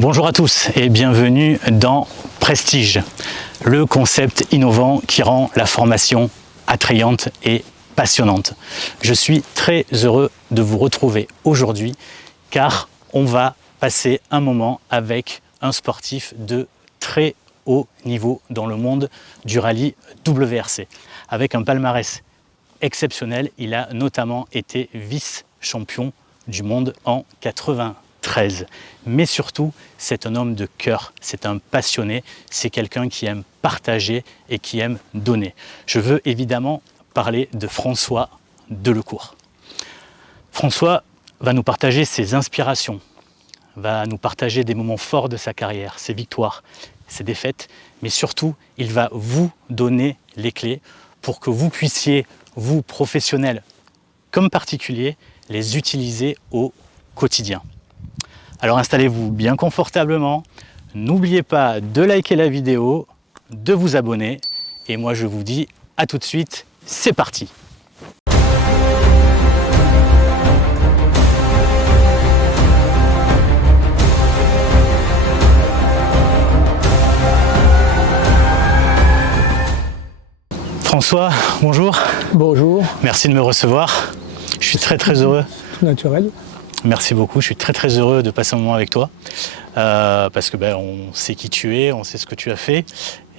Bonjour à tous et bienvenue dans Prestige, le concept innovant qui rend la formation attrayante et passionnante. Je suis très heureux de vous retrouver aujourd'hui car on va passer un moment avec un sportif de très haut niveau dans le monde du rallye WRC. Avec un palmarès exceptionnel, il a notamment été vice-champion du monde en 93. Mais surtout, c'est un homme de cœur, c'est un passionné, c'est quelqu'un qui aime partager et qui aime donner. Je veux évidemment parler de François Delecourt. François va nous partager ses inspirations, va nous partager des moments forts de sa carrière, ses victoires, ses défaites, mais surtout, il va vous donner les clés pour que vous puissiez, vous professionnels comme particuliers, les utiliser au quotidien. Alors installez-vous bien confortablement, n'oubliez pas de liker la vidéo, de vous abonner, et moi je vous dis à tout de suite, c'est parti! François, bonjour. Bonjour. Merci de me recevoir. Je suis très heureux. Tout naturel. Merci beaucoup, je suis très heureux de passer un moment avec toi parce que on sait qui tu es, on sait ce que tu as fait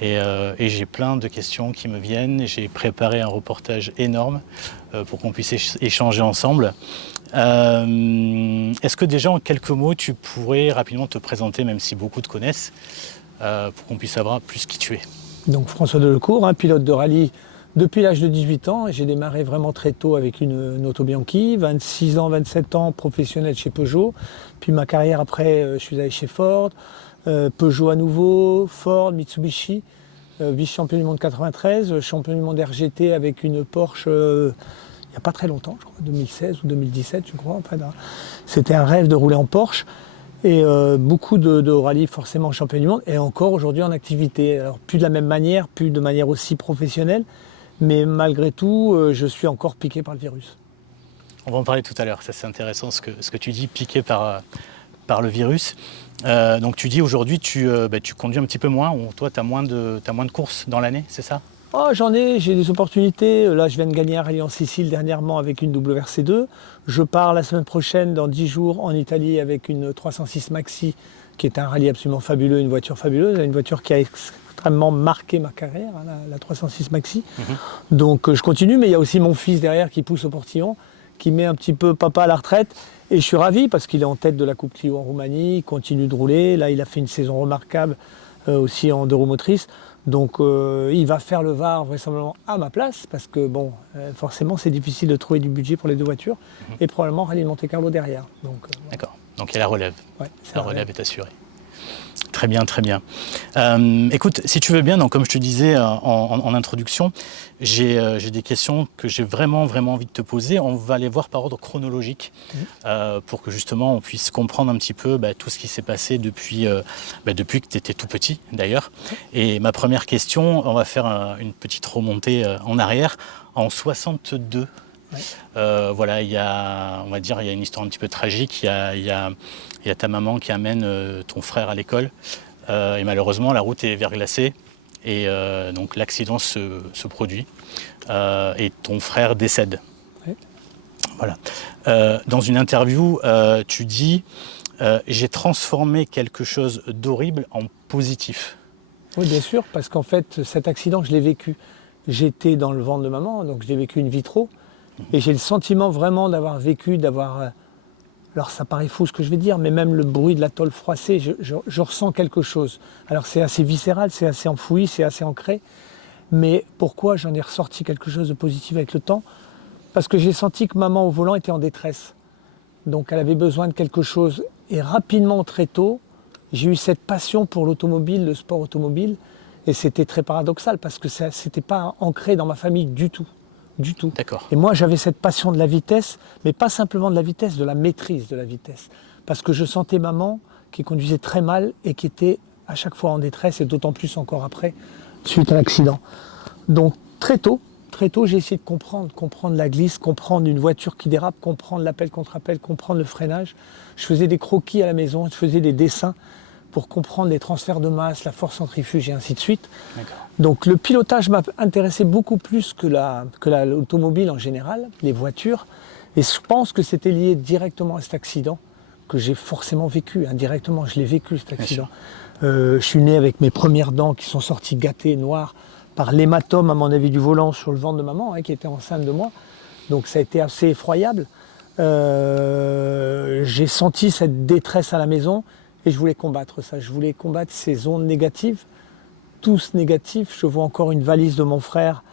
et j'ai plein de questions qui me viennent. J'ai préparé un reportage énorme pour qu'on puisse échanger ensemble. Est-ce que déjà en quelques mots tu pourrais rapidement te présenter, même si beaucoup te connaissent, pour qu'on puisse savoir plus qui tu es? Donc François Delecourt, pilote de rallye depuis l'âge de 18 ans. J'ai démarré vraiment très tôt avec une Auto Bianchi, 26 ans, 27 ans professionnel chez Peugeot. Puis ma carrière après, je suis allé chez Ford, Peugeot à nouveau, Ford, Mitsubishi, vice-champion du monde 93, champion du monde RGT avec une Porsche il n'y a pas très longtemps, je crois, 2016 ou 2017 je crois. Enfin, c'était un rêve de rouler en Porsche. Et beaucoup de rallye forcément champion du monde et encore aujourd'hui en activité. Alors plus de la même manière, plus de manière aussi professionnelle, mais malgré tout, je suis encore piqué par le virus. On va en parler tout à l'heure, ça c'est intéressant ce que tu dis, piqué par le virus. Donc tu dis aujourd'hui tu conduis un petit peu moins, ou toi tu as moins de courses dans l'année, c'est ça? Oh, j'ai des opportunités. Là, je viens de gagner un rallye en Sicile dernièrement avec une WRC2. Je pars la semaine prochaine, dans 10 jours, en Italie avec une 306 Maxi, qui est un rallye absolument fabuleux, une voiture fabuleuse, une voiture qui a extrêmement marqué ma carrière, hein, la 306 Maxi. Donc je continue, mais il y a aussi mon fils derrière qui pousse au portillon, qui met un petit peu papa à la retraite. Et je suis ravi parce qu'il est en tête de la Coupe Clio en Roumanie, il continue de rouler. Là, il a fait une saison remarquable aussi en deux roues motrices. Donc il va faire le VAR vraisemblablement à ma place parce que bon, forcément c'est difficile de trouver du budget pour les deux voitures et probablement rallye de Monte-Carlo derrière. D'accord, donc il y a la relève, ouais, la relève est assurée. Très bien. Écoute, si tu veux bien, donc, comme je te disais en introduction, j'ai des questions que j'ai vraiment envie de te poser. On va les voir par ordre chronologique pour que justement on puisse comprendre un petit peu tout ce qui s'est passé depuis que tu étais tout petit d'ailleurs. Et ma première question, on va faire une petite remontée en arrière. En 62, voilà, il y a une histoire un petit peu tragique. Il y a ta maman qui amène ton frère à l'école et malheureusement la route est verglacée et donc l'accident se produit et ton frère décède. Oui. Voilà. Dans une interview, tu dis j'ai transformé quelque chose d'horrible en positif. Oui, bien sûr, parce qu'en fait cet accident je l'ai vécu. J'étais dans le ventre de maman, donc j'ai vécu une vitro. Et j'ai le sentiment vraiment d'avoir vécu, alors ça paraît fou ce que je vais dire, mais même le bruit de la tôle froissée, je ressens quelque chose. Alors c'est assez viscéral, c'est assez enfoui, c'est assez ancré. Mais pourquoi j'en ai ressorti quelque chose de positif avec le temps? Parce que j'ai senti que maman au volant était en détresse. Donc elle avait besoin de quelque chose. Et rapidement, très tôt, j'ai eu cette passion pour l'automobile, le sport automobile. Et c'était très paradoxal parce que ça n'était pas ancré dans ma famille du tout. Du tout. D'accord. Et moi, j'avais cette passion de la vitesse, mais pas simplement de la vitesse, de la maîtrise de la vitesse. Parce que je sentais maman qui conduisait très mal et qui était à chaque fois en détresse, et d'autant plus encore après, suite à l'accident. Donc très tôt, j'ai essayé de comprendre la glisse, comprendre une voiture qui dérape, comprendre l'appel contre appel, comprendre le freinage. Je faisais des croquis à la maison, je faisais des dessins pour comprendre les transferts de masse, la force centrifuge et ainsi de suite. Donc le pilotage m'a intéressé beaucoup plus que l'automobile en général, les voitures. Et je pense que c'était lié directement à cet accident que j'ai forcément vécu. Indirectement, je l'ai vécu cet accident. Je suis né avec mes premières dents qui sont sorties gâtées, noires, par l'hématome à mon avis du volant sur le ventre de maman, qui était enceinte de moi. Donc ça a été assez effroyable. J'ai senti cette détresse à la maison et je voulais combattre ça. Je voulais combattre ces ondes négatives, tous négatifs. Je vois encore une valise de mon frère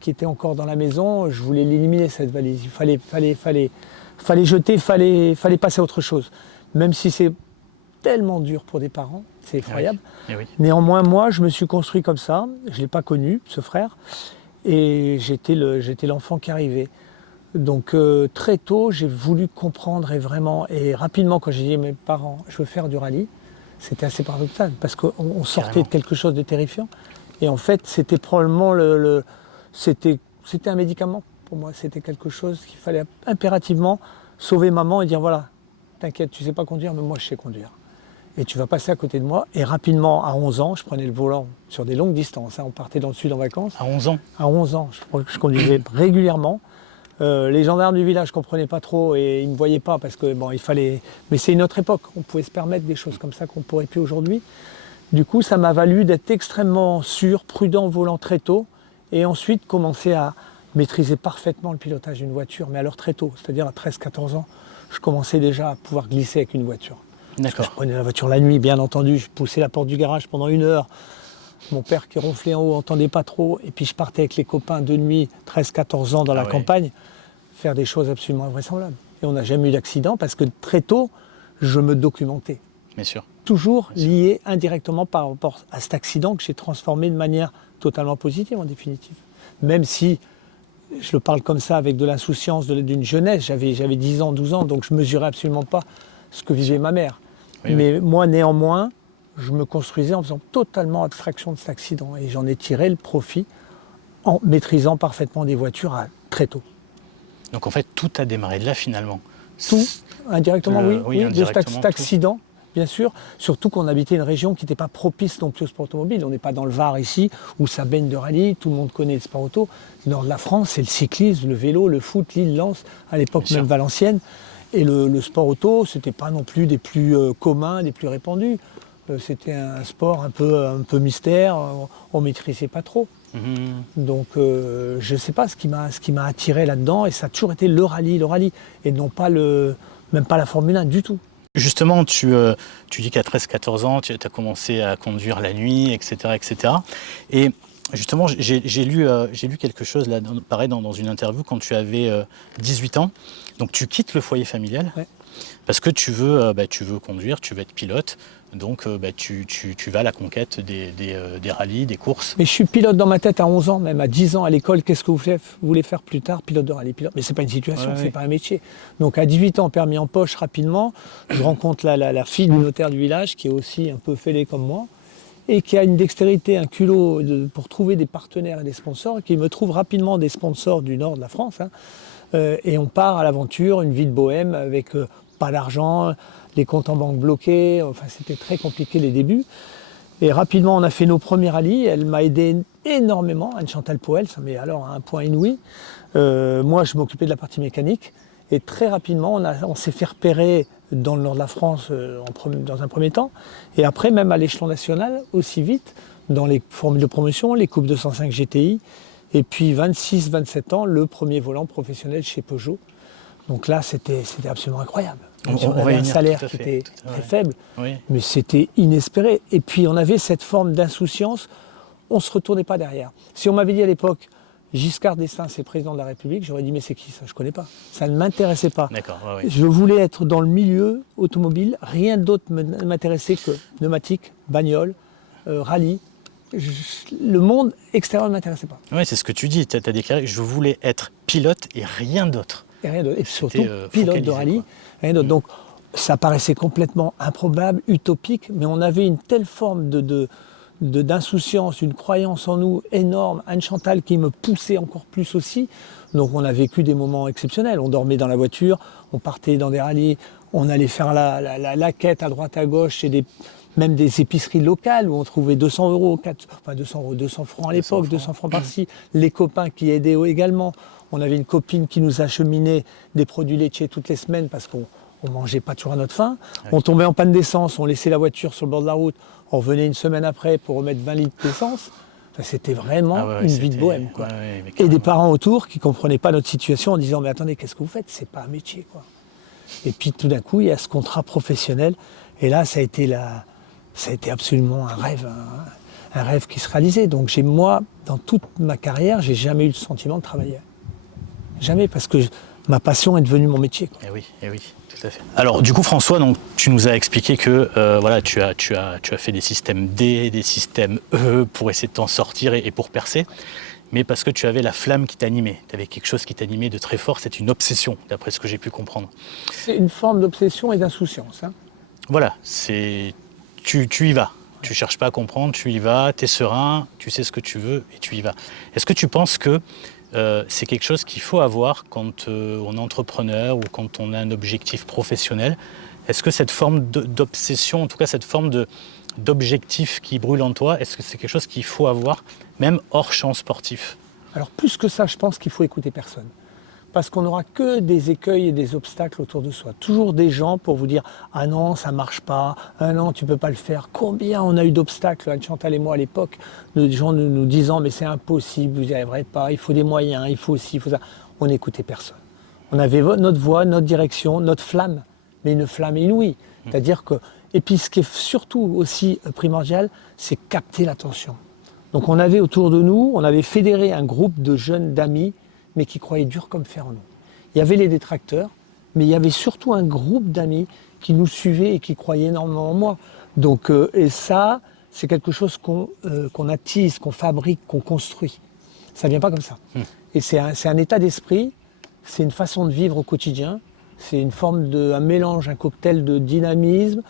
qui était encore dans la maison. Je voulais l'éliminer, cette valise. Il fallait jeter, fallait passer à autre chose. Même si c'est tellement dur pour des parents, c'est effroyable. Oui. Néanmoins, moi, je me suis construit comme ça. Je ne l'ai pas connu, ce frère. Et j'étais l'enfant qui arrivait. Donc très tôt, j'ai voulu comprendre et rapidement, quand j'ai dit à mes parents, je veux faire du rallye, c'était assez paradoxal parce qu'on sortait de quelque chose de terrifiant. Et en fait, c'était probablement c'était un médicament pour moi. C'était quelque chose qu'il fallait impérativement sauver maman et dire voilà, t'inquiète, tu sais pas conduire, mais moi je sais conduire. Et tu vas passer à côté de moi. Et rapidement, à 11 ans, je prenais le volant sur des longues distances. On partait dans le sud en vacances. À 11 ans? À 11 ans, je conduisais régulièrement. Les gendarmes du village ne comprenaient pas trop et ils ne me voyaient pas parce que il fallait. Mais c'est une autre époque. On pouvait se permettre des choses comme ça qu'on ne pourrait plus aujourd'hui. Du coup, ça m'a valu d'être extrêmement sûr, prudent au volant très tôt et ensuite commencer à maîtriser parfaitement le pilotage d'une voiture, mais alors très tôt, c'est-à-dire à 13-14 ans, je commençais déjà à pouvoir glisser avec une voiture. D'accord. Je prenais la voiture la nuit, bien entendu, je poussais la porte du garage pendant 1 heure. Mon père qui ronflait en haut n'entendait pas trop. Et puis je partais avec les copains de nuit, 13-14 ans, dans la campagne, faire des choses absolument invraisemblables. Et on n'a jamais eu d'accident parce que très tôt, je me documentais. Bien sûr. Toujours lié indirectement par rapport à cet accident que j'ai transformé de manière totalement positive en définitive. Même si je le parle comme ça avec de l'insouciance d'une jeunesse, j'avais 10 ans, 12 ans, donc je ne mesurais absolument pas ce que vivait ma mère. Mais moi, néanmoins, je me construisais en faisant totalement abstraction de cet accident. Et j'en ai tiré le profit en maîtrisant parfaitement des voitures très tôt. Donc en fait, tout a démarré de là finalement. Tout, indirectement, oui, de indirectement, cet accident, bien sûr. Surtout qu'on habitait une région qui n'était pas propice non plus au sport automobile. On n'est pas dans le Var ici, où ça baigne de rallye, tout le monde connaît le sport auto. Le nord de la France, c'est le cyclisme, le vélo, le foot, l'île Lens, à l'époque même Valenciennes. Et le sport auto, ce n'était pas non plus des plus communs, des plus répandus. C'était un sport un peu mystère, on ne maîtrisait pas trop. Donc je ne sais pas ce qui m'a attiré là-dedans, et ça a toujours été le rallye, et non pas même pas la Formule 1 du tout. Justement, tu dis qu'à 13-14 ans, tu as commencé à conduire la nuit, etc. etc. Et justement, j'ai lu quelque chose, là, pareil, dans une interview, quand tu avais 18 ans. Donc tu quittes le foyer familial parce que tu veux conduire, tu veux être pilote. Donc tu vas à la conquête des rallyes, des courses. Mais je suis pilote dans ma tête à 11 ans, même à 10 ans à l'école. Qu'est-ce que vous voulez faire plus tard? Pilote de rallye, pilote. Mais ce n'est pas une situation, c'est pas un métier. Donc à 18 ans, permis en poche rapidement, je rencontre la fille du notaire du village qui est aussi un peu fêlée comme moi et qui a une dextérité, un culot pour trouver des partenaires et des sponsors, et qui me trouve rapidement des sponsors du nord de la France. Et on part à l'aventure, une vie de bohème avec pas d'argent, les comptes en banque bloqués, enfin c'était très compliqué les débuts. Et rapidement on a fait nos premiers rallyes, elle m'a aidé énormément, Anne-Chantal Poel, ça met alors à un point inouï. Moi je m'occupais de la partie mécanique et très rapidement on s'est fait repérer dans le nord de la France dans un premier temps, et après même à l'échelon national aussi vite, dans les formules de promotion, les Coupes 205 GTI, et puis 26-27 ans, le premier volant professionnel chez Peugeot. Donc là, c'était absolument incroyable. On avait un salaire qui était très faible, mais c'était inespéré. Et puis on avait cette forme d'insouciance, on ne se retournait pas derrière. Si on m'avait dit à l'époque, Giscard d'Estaing, c'est le président de la République, j'aurais dit mais c'est qui ça? Je ne connais pas. Ça ne m'intéressait pas. Je voulais être dans le milieu automobile, rien d'autre ne m'intéressait que pneumatique, bagnole, rallye. Le monde extérieur ne m'intéressait pas. Oui, c'est ce que tu dis, tu as déclaré, je voulais être pilote et rien d'autre. Et surtout pilote de rallye, rien d'autre. Donc ça paraissait complètement improbable, utopique, mais on avait une telle forme d'insouciance, une croyance en nous énorme. Anne-Chantal qui me poussait encore plus aussi. Donc on a vécu des moments exceptionnels. On dormait dans la voiture, on partait dans des rallyes, on allait faire la quête à droite à gauche chez même des épiceries locales où on trouvait 200 euros, 200 francs à l'époque, 200 francs par-ci. Les copains qui aidaient également. On avait une copine qui nous acheminait des produits laitiers toutes les semaines parce qu'on ne mangeait pas toujours à notre faim. Oui. On tombait en panne d'essence, on laissait la voiture sur le bord de la route, on revenait une semaine après pour remettre 20 litres d'essence. Enfin, c'était vraiment une vie de bohème, quoi. Et des parents autour qui ne comprenaient pas notre situation en disant « mais attendez, qu'est-ce que vous faites? C'est pas un métier, quoi ». Et puis tout d'un coup, il y a ce contrat professionnel. Et là, ça a été absolument un rêve qui se réalisait. Donc moi, dans toute ma carrière, j'ai jamais eu le sentiment de travailler. Jamais, parce que ma passion est devenue mon métier, quoi. Eh oui, tout à fait. Alors du coup, François, donc, tu nous as expliqué que voilà, tu as fait des systèmes D, des systèmes E pour essayer de t'en sortir et pour percer. Mais parce que tu avais la flamme qui t'animait, tu avais quelque chose qui t'animait de très fort, c'est une obsession, d'après ce que j'ai pu comprendre. C'est une forme d'obsession et d'insouciance. Hein. Voilà, tu y vas, tu ne cherches pas à comprendre, tu y vas, tu es serein, tu sais ce que tu veux et tu y vas. Est-ce que tu penses que c'est quelque chose qu'il faut avoir quand on est entrepreneur ou quand on a un objectif professionnel? Est-ce que cette forme d'obsession, en tout cas cette forme d'objectif qui brûle en toi, est-ce que c'est quelque chose qu'il faut avoir, même hors champ sportif? Alors plus que ça, je pense qu'il faut écouter personne. Parce qu'on n'aura que des écueils et des obstacles autour de soi. Toujours des gens pour vous dire « Ah non, ça ne marche pas, ah non, tu ne peux pas le faire ». Combien on a eu d'obstacles, Anne-Chantal et moi à l'époque, de gens nous disant « Mais c'est impossible, vous n'y arriverez pas, il faut des moyens, il faut ci, il faut ça ». On n'écoutait personne. On avait notre voix, notre direction, notre flamme, mais une flamme inouïe. C'est-à-dire que... Et puis ce qui est surtout aussi primordial, c'est capter l'attention. Donc on avait autour de nous, on avait fédéré un groupe de jeunes, d'amis, mais qui croyaient dur comme fer en nous. Il y avait les détracteurs, mais il y avait surtout un groupe d'amis qui nous suivaient et qui croyaient énormément en moi. Donc, et ça, c'est quelque chose qu'on attise, qu'on fabrique, qu'on construit. Ça ne vient pas comme ça. Et c'est un état d'esprit, c'est une façon de vivre au quotidien, c'est une forme un mélange, un cocktail de dynamisme,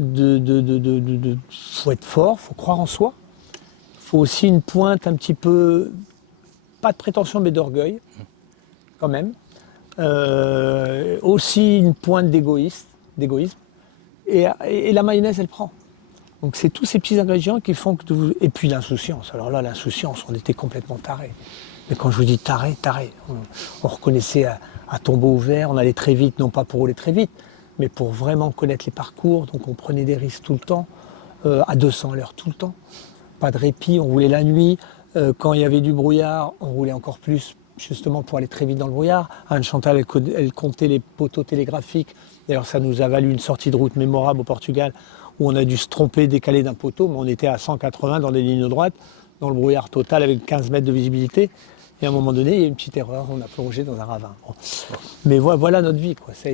faut être fort, faut croire en soi. Il faut aussi une pointe un petit peu, pas de prétention mais d'orgueil, quand même. Aussi une pointe d'égoïsme. Et la mayonnaise, elle prend. Donc c'est tous ces petits ingrédients qui font que vous... Et puis l'insouciance. Alors là, l'insouciance, on était complètement tarés. Mais quand je vous dis tarés, on reconnaissait à tombeau ouvert, on allait très vite, non pas pour rouler très vite, mais pour vraiment connaître les parcours. Donc on prenait des risques tout le temps, à 200 à l'heure tout le temps. Pas de répit, on roulait la nuit. Quand il y avait du brouillard, on roulait encore plus, justement pour aller très vite dans le brouillard. Anne-Chantal, elle comptait les poteaux télégraphiques. D'ailleurs, ça nous a valu une sortie de route mémorable au Portugal, où on a dû se tromper, décaler d'un poteau, mais on était à 180 dans des lignes droites, dans le brouillard total avec 15 mètres de visibilité. Et à un moment donné, il y a une petite erreur, on a plongé dans un ravin. Bon. Mais voilà notre vie, quoi. Ça a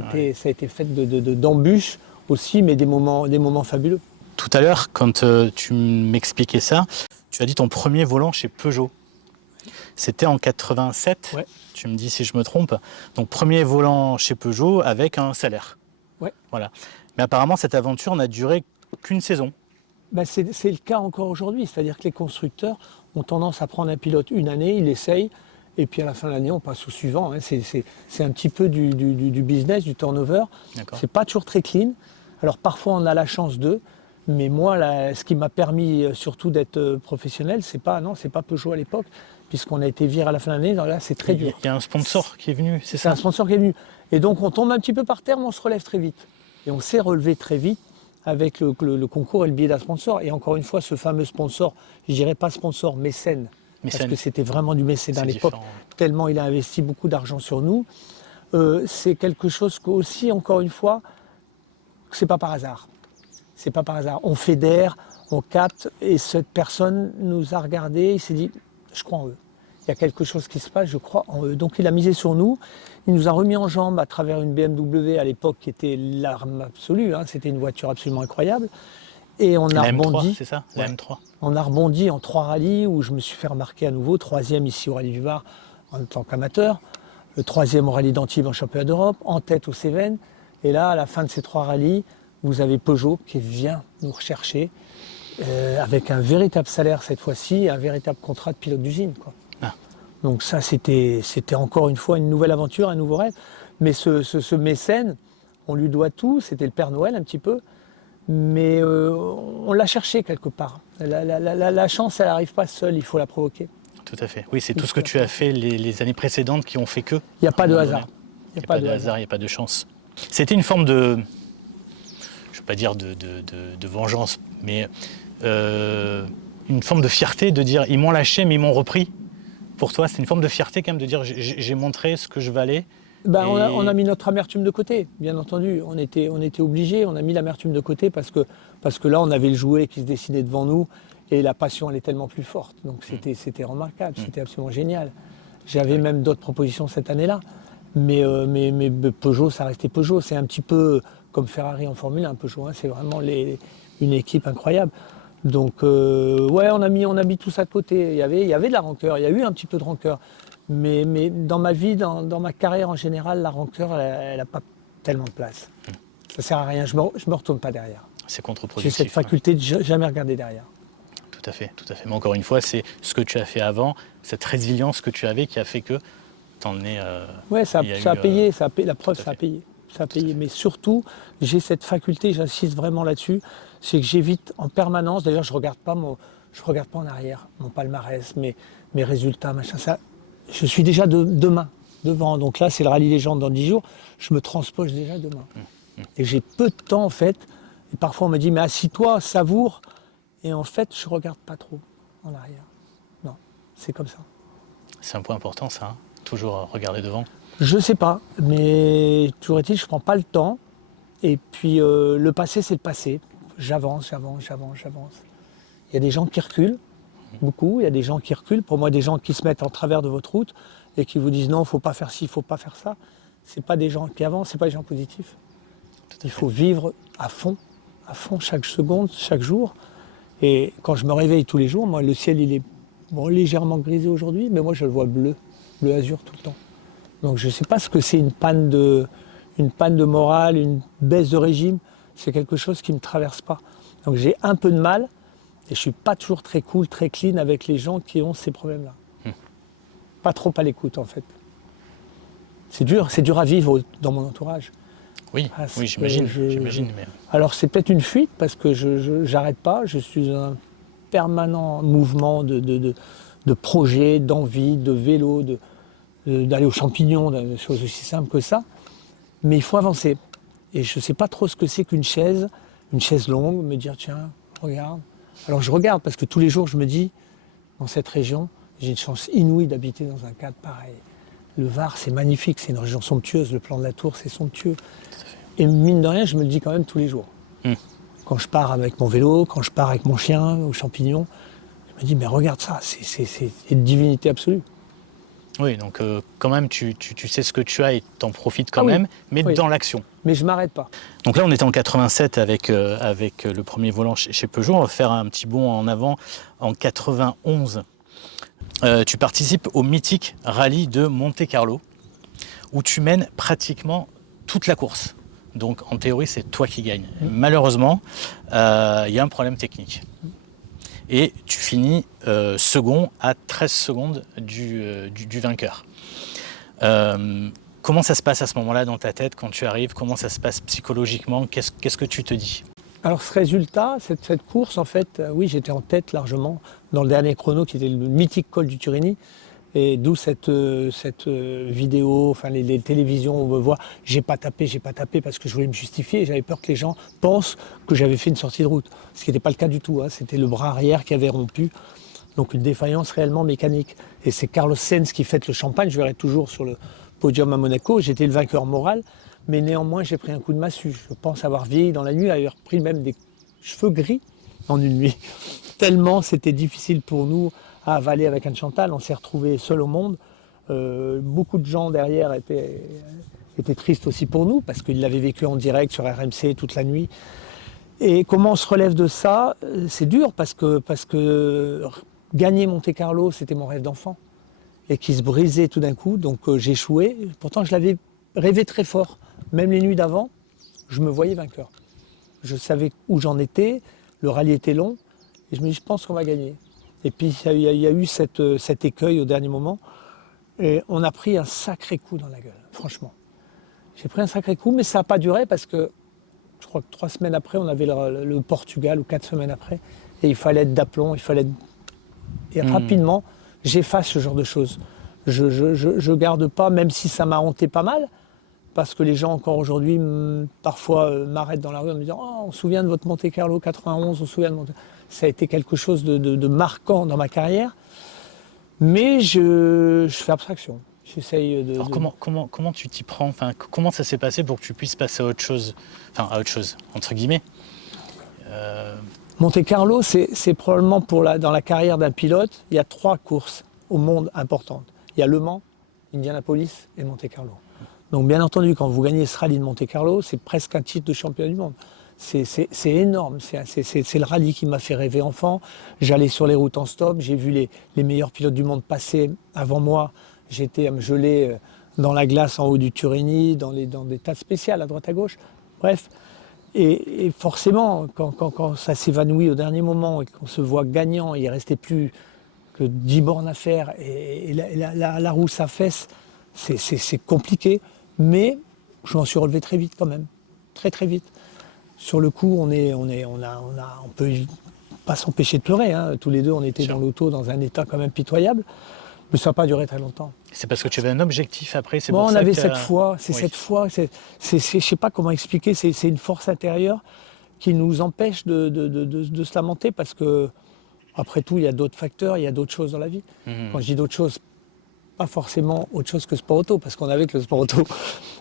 été fait d'embûches aussi, mais des moments fabuleux. Tout à l'heure, quand tu m'expliquais ça, tu as dit ton premier volant chez Peugeot. C'était en 87, ouais. Tu me dis si je me trompe. Donc premier volant chez Peugeot avec un salaire. Ouais. Voilà. Mais apparemment, cette aventure n'a duré qu'une saison. Ben c'est le cas encore aujourd'hui. C'est-à-dire que les constructeurs ont tendance à prendre un pilote une année, il essaye, et puis à la fin de l'année, on passe au suivant. Hein. C'est un petit peu du business, du turnover. C'est pas toujours très clean. Alors parfois, on a la chance d'eux. Mais moi, ce qui m'a permis surtout d'être professionnel, c'est pas Peugeot à l'époque, puisqu'on a été viré à la fin de l'année. Là, c'est très dur. Il y a un sponsor qui est venu, c'est ça? C'est un sponsor qui est venu. Et donc, on tombe un petit peu par terre, mais on se relève très vite. Et on s'est relevé très vite avec le concours et le biais d'un sponsor. Et encore une fois, ce fameux sponsor, je dirais pas sponsor, mécène. Parce que c'était vraiment du mécénat à l'époque, tellement il a investi beaucoup d'argent sur nous. C'est quelque chose qu'aussi, encore une fois, c'est pas par hasard. C'est pas par hasard. On fédère, on capte, et cette personne nous a regardé, il s'est dit, je crois en eux. Il y a quelque chose qui se passe, je crois en eux. Donc il a misé sur nous, il nous a remis en jambe à travers une BMW à l'époque qui était l'arme absolue, hein. C'était une voiture absolument incroyable. Et on a rebondi. C'est ça, la M3. On a rebondi en 3 rallyes où je me suis fait remarquer à nouveau, 3e ici au Rallye du Var en tant qu'amateur, le 3e au Rallye d'Antibes en championnat d'Europe, en tête aux Cévennes. Et là, à la fin de ces 3 rallyes, vous avez Peugeot qui vient nous rechercher avec un véritable salaire cette fois-ci, un véritable contrat de pilote d'usine, quoi. Ah. Donc ça, c'était encore une fois une nouvelle aventure, un nouveau rêve. Mais ce mécène, on lui doit tout, c'était le Père Noël un petit peu. mais on l'a cherché quelque part. La chance, elle n'arrive pas seule, il faut la provoquer. Tout à fait. Oui, c'est tout ce que tu as fait les années précédentes qui ont fait que. Il n'y a pas de à un moment hasard. donné. Il n'y a pas de hasard, il n'y a pas de chance. C'était une forme de, je ne veux pas dire de vengeance, mais une forme de fierté de dire ils m'ont lâché mais ils m'ont repris. Pour toi, c'est une forme de fierté quand même de dire j'ai montré ce que je valais. Ben, on a mis notre amertume de côté, bien entendu. On était obligés, on a mis l'amertume de côté parce que là, on avait le jouet qui se dessinait devant nous et la passion, elle est tellement plus forte. Donc c'était remarquable, c'était absolument génial. J'avais même d'autres propositions cette année-là. Mais Peugeot, ça restait Peugeot. C'est un petit peu comme Ferrari en Formule 1, Peugeot. Hein. C'est vraiment une équipe incroyable. Donc, ouais, on a mis tout ça de côté. Il y avait de la rancœur, il y a eu un petit peu de rancœur. Mais dans ma vie, dans ma carrière en général, la rancœur, elle n'a pas tellement de place. Ça ne sert à rien, je me retourne pas derrière. C'est contre-productif. J'ai cette faculté de jamais regarder derrière. Tout à fait, tout à fait. Mais encore une fois, c'est ce que tu as fait avant, cette résilience que tu avais qui a fait que tu en es... Ouais, ça a payé, la preuve, ça a payé. Ça a payé. Mais surtout, j'ai cette faculté, j'insiste vraiment là-dessus, c'est que j'évite en permanence, d'ailleurs je ne regarde pas en arrière, mon palmarès, mes résultats, machin, ça. Je suis déjà devant. Donc là, c'est le rallye légende dans 10 jours. Je me transpose déjà demain. Et j'ai peu de temps, en fait. Et parfois, on me dit, mais assis-toi, savoure. Et en fait, je ne regarde pas trop en arrière. Non, c'est comme ça. C'est un point important, ça. Hein. Toujours regarder devant. Je ne sais pas. Mais toujours est-il, je ne prends pas le temps. Et puis, le passé, c'est le passé. J'avance. Il y a des gens qui reculent. Beaucoup, il y a des gens qui reculent. Pour moi, des gens qui se mettent en travers de votre route et qui vous disent non, il ne faut pas faire ci, il ne faut pas faire ça. Ce n'est pas des gens qui avancent, ce n'est pas des gens positifs. Il faut vivre à fond, chaque seconde, chaque jour. Et quand je me réveille tous les jours, moi, le ciel, il est légèrement grisé aujourd'hui, mais moi, je le vois bleu azur tout le temps. Donc, je ne sais pas ce que c'est une panne de morale, une baisse de régime. C'est quelque chose qui ne me traverse pas. Donc, j'ai un peu de mal. Et je ne suis pas toujours très cool, très clean avec les gens qui ont ces problèmes-là. Pas trop à l'écoute, en fait. C'est dur à vivre dans mon entourage. Oui, oui, j'imagine. Mais... Alors, c'est peut-être une fuite parce que je n'arrête pas. Je suis un permanent mouvement de projets, d'envie, de vélo, d'aller aux champignons, des choses aussi simples que ça. Mais il faut avancer. Et je ne sais pas trop ce que c'est qu'une chaise longue, me dire tiens, regarde. Alors je regarde parce que tous les jours je me dis, dans cette région, j'ai une chance inouïe d'habiter dans un cadre pareil. Le Var, c'est magnifique, c'est une région somptueuse, le plan de la Tour, c'est somptueux. Et mine de rien, je me le dis quand même tous les jours. Quand je pars avec mon vélo, quand je pars avec mon chien aux champignons, je me dis, mais regarde ça, c'est une divinité absolue. Oui, donc quand même, tu sais ce que tu as et t'en profites quand même, mais dans l'action. Mais je ne m'arrête pas. Donc là, on était en 87 avec le premier volant chez Peugeot. On va faire un petit bond en avant en 91. Tu participes au mythique rallye de Monte-Carlo, où tu mènes pratiquement toute la course. Donc en théorie, c'est toi qui gagnes. Malheureusement, il y a un problème technique. Et tu finis second à 13 secondes du vainqueur. Comment ça se passe à ce moment-là dans ta tête quand tu arrives? Comment ça se passe psychologiquement? Qu'est-ce que tu te dis? Alors ce résultat, cette course, en fait, oui, j'étais en tête largement dans le dernier chrono qui était le mythique col du Turini. Et d'où cette vidéo, enfin les télévisions où on me voit, j'ai pas tapé parce que je voulais me justifier. J'avais peur que les gens pensent que j'avais fait une sortie de route. Ce qui n'était pas le cas du tout. Hein. C'était le bras arrière qui avait rompu. Donc une défaillance réellement mécanique. Et c'est Carlos Sainz qui fête le champagne. Je verrai toujours sur le podium à Monaco. J'étais le vainqueur moral. Mais néanmoins, j'ai pris un coup de massue. Je pense avoir vieilli dans la nuit, avoir pris même des cheveux gris en une nuit. Tellement c'était difficile pour nous à avaler avec Anne Chantal. On s'est retrouvés seuls au monde. Beaucoup de gens derrière étaient tristes aussi pour nous parce qu'ils l'avaient vécu en direct sur RMC toute la nuit. Et comment on se relève de ça? C'est dur parce que gagner Monte-Carlo, c'était mon rêve d'enfant et qui se brisait tout d'un coup. Donc j'ai échoué. Pourtant, je l'avais rêvé très fort. Même les nuits d'avant, je me voyais vainqueur. Je savais où j'en étais. Le rallye était long. Et je me dis, je pense qu'on va gagner. Et puis, il y a eu cet écueil au dernier moment. Et on a pris un sacré coup dans la gueule, franchement. J'ai pris un sacré coup, mais ça n'a pas duré parce que je crois que 3 semaines après, on avait le Portugal, ou 4 semaines après, et il fallait être d'aplomb, Et rapidement, j'efface ce genre de choses. Je garde pas, même si ça m'a hanté pas mal, parce que les gens encore aujourd'hui, parfois, m'arrêtent dans la rue en me disant « Oh, on se souvient de votre Monte-Carlo 91, on se souvient de Monte-Carlo ». Ça a été quelque chose de marquant dans ma carrière, mais je fais abstraction. J'essaye de... Alors comment tu t'y prends, enfin, comment ça s'est passé pour que tu puisses passer à autre chose, enfin à autre chose, entre guillemets Monte-Carlo, c'est probablement dans la carrière d'un pilote, il y a 3 courses au monde importantes. Il y a Le Mans, Indianapolis et Monte-Carlo. Donc bien entendu, quand vous gagnez ce rallye de Monte-Carlo, c'est presque un titre de champion du monde. C'est énorme, c'est le rallye qui m'a fait rêver enfant. J'allais sur les routes en stop, j'ai vu les meilleurs pilotes du monde passer avant moi. J'étais à me geler dans la glace en haut du Turini, dans des tas spéciales à droite à gauche. Bref, et forcément, quand ça s'évanouit au dernier moment et qu'on se voit gagnant, il ne restait plus que 10 bornes à faire et la roue s'affaisse, c'est compliqué. Mais je m'en suis relevé très vite quand même, très très vite. Sur le coup, on peut pas s'empêcher de pleurer. Hein. Tous les deux, on était dans l'auto dans un état quand même pitoyable. Mais ça n'a pas duré très longtemps. C'est parce que tu avais un objectif après, c'est bon, pour on ça avait que cette foi, cette foi, je ne sais pas comment expliquer, c'est une force intérieure qui nous empêche de se lamenter parce que, après tout, il y a d'autres facteurs, il y a d'autres choses dans la vie. Quand je dis d'autres choses, pas forcément autre chose que sport auto, parce qu'on avait que le sport auto,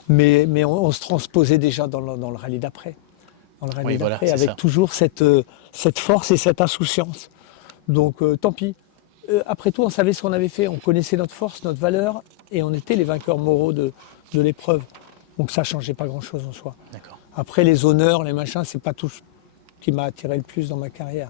mais on se transposait déjà dans le rallye d'après. Dans le rallye d'après, voilà, avec toujours cette force et cette insouciance. Donc tant pis. Après tout, on savait ce qu'on avait fait, on connaissait notre force, notre valeur, et on était les vainqueurs moraux de l'épreuve. Donc ça ne changeait pas grand-chose en soi. Après, les honneurs, les machins, c'est pas tout ce qui m'a attiré le plus dans ma carrière.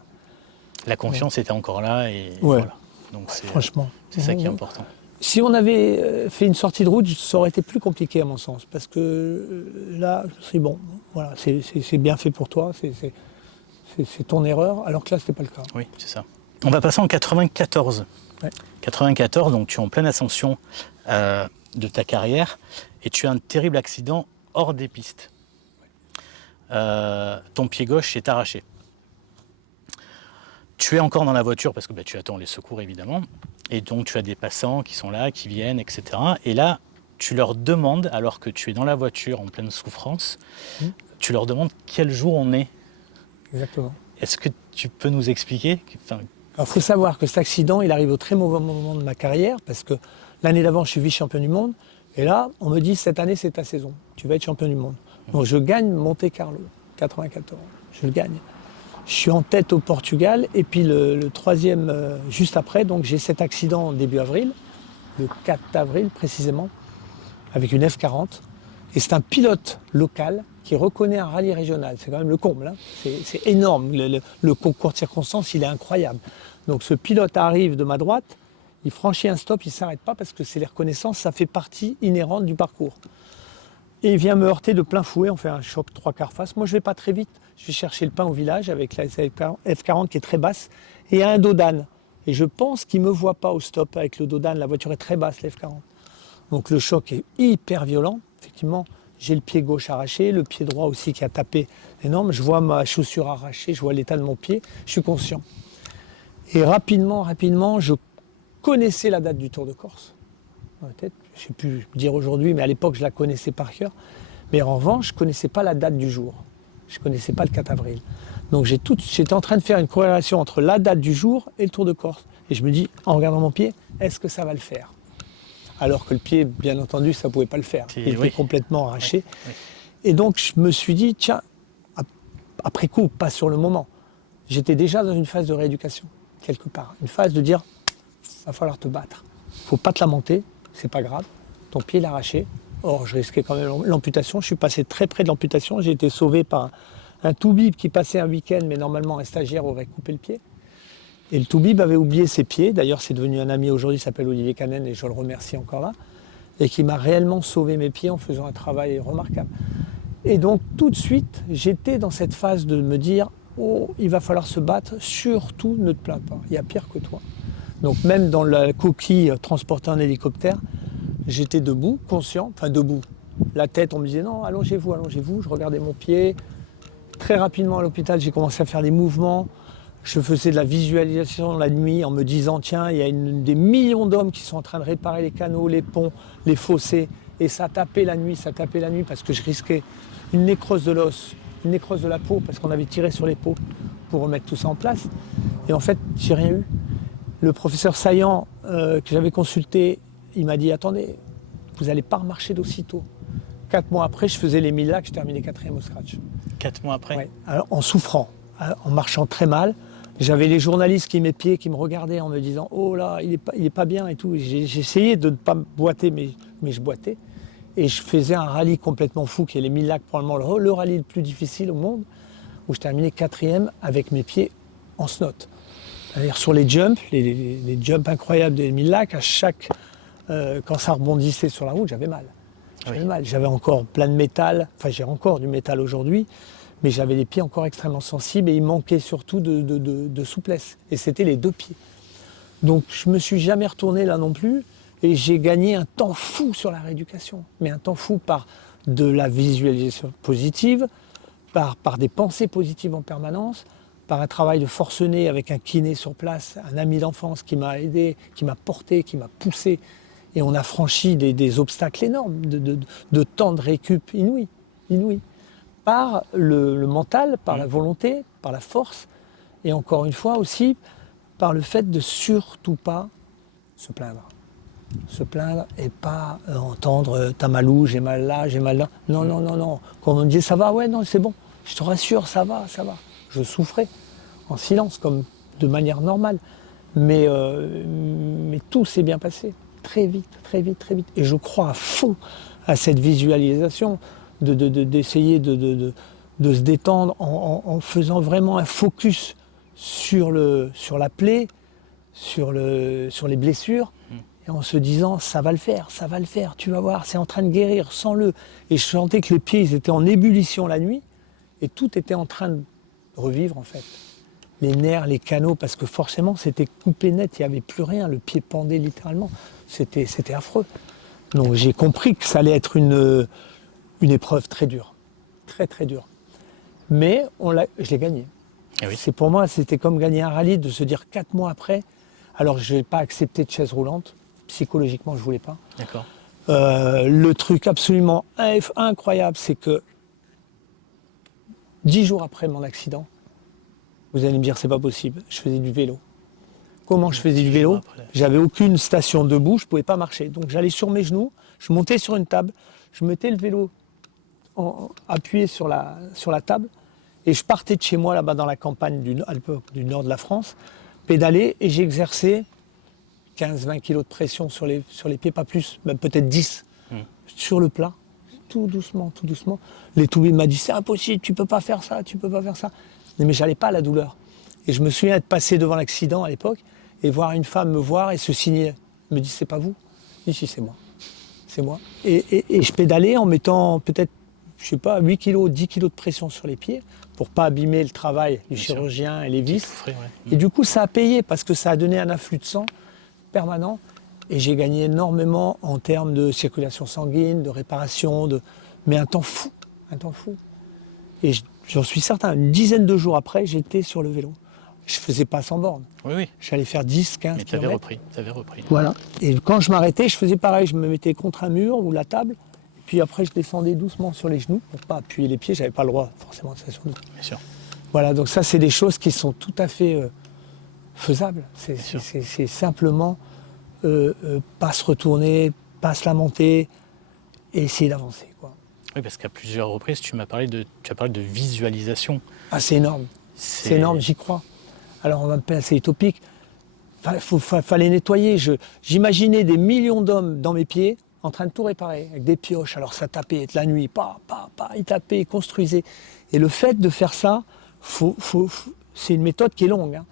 La confiance était encore là, et voilà. Donc franchement, c'est ça qui est important. Si on avait fait une sortie de route, ça aurait été plus compliqué à mon sens, parce que là, c'est bon, voilà, c'est bien fait pour toi, c'est ton erreur, alors que là, c'était pas le cas. Oui, c'est ça. On va passer en 94. Ouais. 94, donc tu es en pleine ascension de ta carrière et tu as un terrible accident hors des pistes. Ton pied gauche est arraché. Tu es encore dans la voiture parce que tu attends les secours évidemment. Et donc tu as des passants qui sont là, qui viennent, etc. Et là, tu leur demandes, alors que tu es dans la voiture en pleine souffrance, tu leur demandes quel jour on est. Exactement. Est-ce que tu peux nous expliquer ? Alors, il faut savoir que cet accident, il arrive au très mauvais moment de ma carrière, parce que l'année d'avant, je suis vice-champion du monde. Et là, on me dit, cette année, c'est ta saison. Tu vas être champion du monde. Donc, je gagne Monte-Carlo, 94. Je le gagne. Je suis en tête au Portugal. Et puis, le troisième, juste après, donc j'ai cet accident début avril, le 4 avril précisément, avec une F40. Et c'est un pilote local qui reconnaît un rallye régional. C'est quand même le comble. Hein. C'est énorme. Le concours de circonstances, il est incroyable. Donc ce pilote arrive de ma droite, il franchit un stop, il ne s'arrête pas parce que c'est les reconnaissances, ça fait partie inhérente du parcours. Et il vient me heurter de plein fouet, on fait un choc 3/4 face. Moi je ne vais pas très vite, je vais chercher le pain au village avec la F40 qui est très basse et un dos d'âne. Et je pense qu'il ne me voit pas au stop avec le dos d'âne, la voiture est très basse, la F40. Donc le choc est hyper violent, effectivement. J'ai le pied gauche arraché, le pied droit aussi qui a tapé énorme. Je vois ma chaussure arrachée, je vois l'état de mon pied, je suis conscient. Et rapidement, je connaissais la date du Tour de Corse. Dans la tête, je ne sais plus dire aujourd'hui, mais à l'époque, je la connaissais par cœur. Mais en revanche, je ne connaissais pas la date du jour. Je ne connaissais pas le 4 avril. Donc j'étais en train de faire une corrélation entre la date du jour et le Tour de Corse. Et je me dis, en regardant mon pied, est-ce que ça va le faire ? Alors que le pied, bien entendu, ça ne pouvait pas le faire. Il était complètement arraché. Oui. Et donc, je me suis dit, tiens, après coup, pas sur le moment, j'étais déjà dans une phase de rééducation, quelque part. Une phase de dire, il va falloir te battre. Il ne faut pas te lamenter, c'est pas grave. Ton pied est arraché. Or, je risquais quand même l'amputation. Je suis passé très près de l'amputation. J'ai été sauvé par un toubib qui passait un week-end, mais normalement, un stagiaire aurait coupé le pied. Et le toubib avait oublié ses pieds, d'ailleurs c'est devenu un ami aujourd'hui, il s'appelle Olivier Canen et je le remercie encore là, et qui m'a réellement sauvé mes pieds en faisant un travail remarquable. Et donc tout de suite, j'étais dans cette phase de me dire, oh, il va falloir se battre, surtout ne te plains pas, il y a pire que toi. Donc même dans la coquille transportée en hélicoptère, j'étais debout, conscient, enfin debout. La tête, on me disait non, allongez-vous, je regardais mon pied, très rapidement à l'hôpital, j'ai commencé à faire des mouvements. Je faisais de la visualisation la nuit en me disant, tiens, il y a des millions d'hommes qui sont en train de réparer les canaux, les ponts, les fossés. Et ça tapait la nuit parce que je risquais une nécrose de l'os, une nécrose de la peau, parce qu'on avait tiré sur les peaux pour remettre tout ça en place. Et en fait, j'ai rien eu. Le professeur Saillant, que j'avais consulté, il m'a dit, attendez, vous n'allez pas remarcher d'aussitôt. 4 mois après, je faisais les 1000 lacs, je terminais 4e au scratch. 4 mois après? Ouais. Alors, en souffrant, en marchant très mal. J'avais les journalistes qui m'épiaient, qui me regardaient en me disant « Oh là, il est pas bien » et tout. J'ai essayé de ne pas boiter, mais je boitais. Et je faisais un rallye complètement fou, qui est les 1000 lacs, probablement le rallye le plus difficile au monde, où je terminais 4e avec mes pieds en snot. C'est-à-dire sur les jumps, les jumps incroyables des 1000 lacs, à chaque, quand ça rebondissait sur la route, j'avais mal. J'avais encore plein de métal, enfin j'ai encore du métal aujourd'hui, mais j'avais les pieds encore extrêmement sensibles et il manquait surtout de souplesse. Et c'était les 2 pieds. Donc je me suis jamais retourné là non plus et j'ai gagné un temps fou sur la rééducation. Mais un temps fou par de la visualisation positive, par des pensées positives en permanence, par un travail de forcené avec un kiné sur place, un ami d'enfance qui m'a aidé, qui m'a porté, qui m'a poussé. Et on a franchi des obstacles énormes, de temps de récup inouïs. Par le mental, par la volonté, par la force, et encore une fois aussi par le fait de surtout pas se plaindre. Se plaindre et pas entendre t'as mal où, j'ai mal là, j'ai mal là. Non. Quand on me disait ça va, ouais, non, c'est bon, je te rassure, ça va. Je souffrais en silence, comme de manière normale. Mais tout s'est bien passé, très vite. Et je crois à fond à cette visualisation. D'essayer de se détendre en faisant vraiment un focus sur la plaie, sur les blessures, et en se disant ça va le faire, tu vas voir, c'est en train de guérir, sens-le. Et je sentais que les pieds ils étaient en ébullition la nuit, et tout était en train de revivre en fait. Les nerfs, les canaux, parce que forcément c'était coupé net, il n'y avait plus rien, le pied pendait littéralement, c'était affreux. Donc j'ai compris que ça allait être une épreuve très dure, très dure. Mais je l'ai gagné. Oui. Pour moi, c'était comme gagner un rallye, de se dire 4 mois après, alors je n'ai pas accepté de chaise roulante, psychologiquement je ne voulais pas. D'accord. Le truc absolument incroyable, c'est que 10 jours après mon accident, vous allez me dire c'est pas possible, je faisais du vélo. Comment je faisais du vélo? J'avais aucune station debout, je ne pouvais pas marcher. Donc j'allais sur mes genoux, je montais sur une table, je mettais le vélo appuyé sur la table et je partais de chez moi là-bas dans la campagne à l'époque du nord de la France, pédaler et j'exerçais 15-20 kilos de pression sur les pieds, pas plus, même peut-être 10, sur le plat, tout doucement. Les toubibs m'ont dit c'est impossible, tu peux pas faire ça. Mais j'allais pas à la douleur. Et je me souviens être passé devant l'accident à l'époque et voir une femme me voir et se signer. Elle me dit c'est pas vous? Je dis si, c'est moi. C'est moi. Et je pédalais en mettant peut-être, je sais pas, 8 kilos, 10 kilos de pression sur les pieds pour pas abîmer le travail du chirurgien et les vis. Et du coup, ça a payé parce que ça a donné un afflux de sang permanent et j'ai gagné énormément en termes de circulation sanguine, de réparation, mais un temps fou. Et j'en suis certain, une dizaine de jours après, j'étais sur le vélo. Je faisais pas 100 bornes. Oui. J'allais faire 10, 15 mais km. t'avais repris. Voilà. Et quand je m'arrêtais, je faisais pareil. Je me mettais contre un mur ou la table. Et puis après, je descendais doucement sur les genoux pour pas appuyer les pieds. J'avais pas le droit forcément de s'asseoir. Bien sûr. Voilà, donc ça, c'est des choses qui sont tout à fait faisables. C'est simplement pas se retourner, pas se lamenter et essayer d'avancer, quoi. Oui, parce qu'à plusieurs reprises, tu as parlé de visualisation. Ah, c'est énorme. C'est énorme, j'y crois. Alors, on va me passer utopique. Fallait nettoyer. J'imaginais des millions d'hommes dans mes pieds en train de tout réparer avec des pioches. Alors, ça tapait la nuit, ils tapaient, ils construisaient. Et le fait de faire ça, c'est une méthode qui est longue, hein.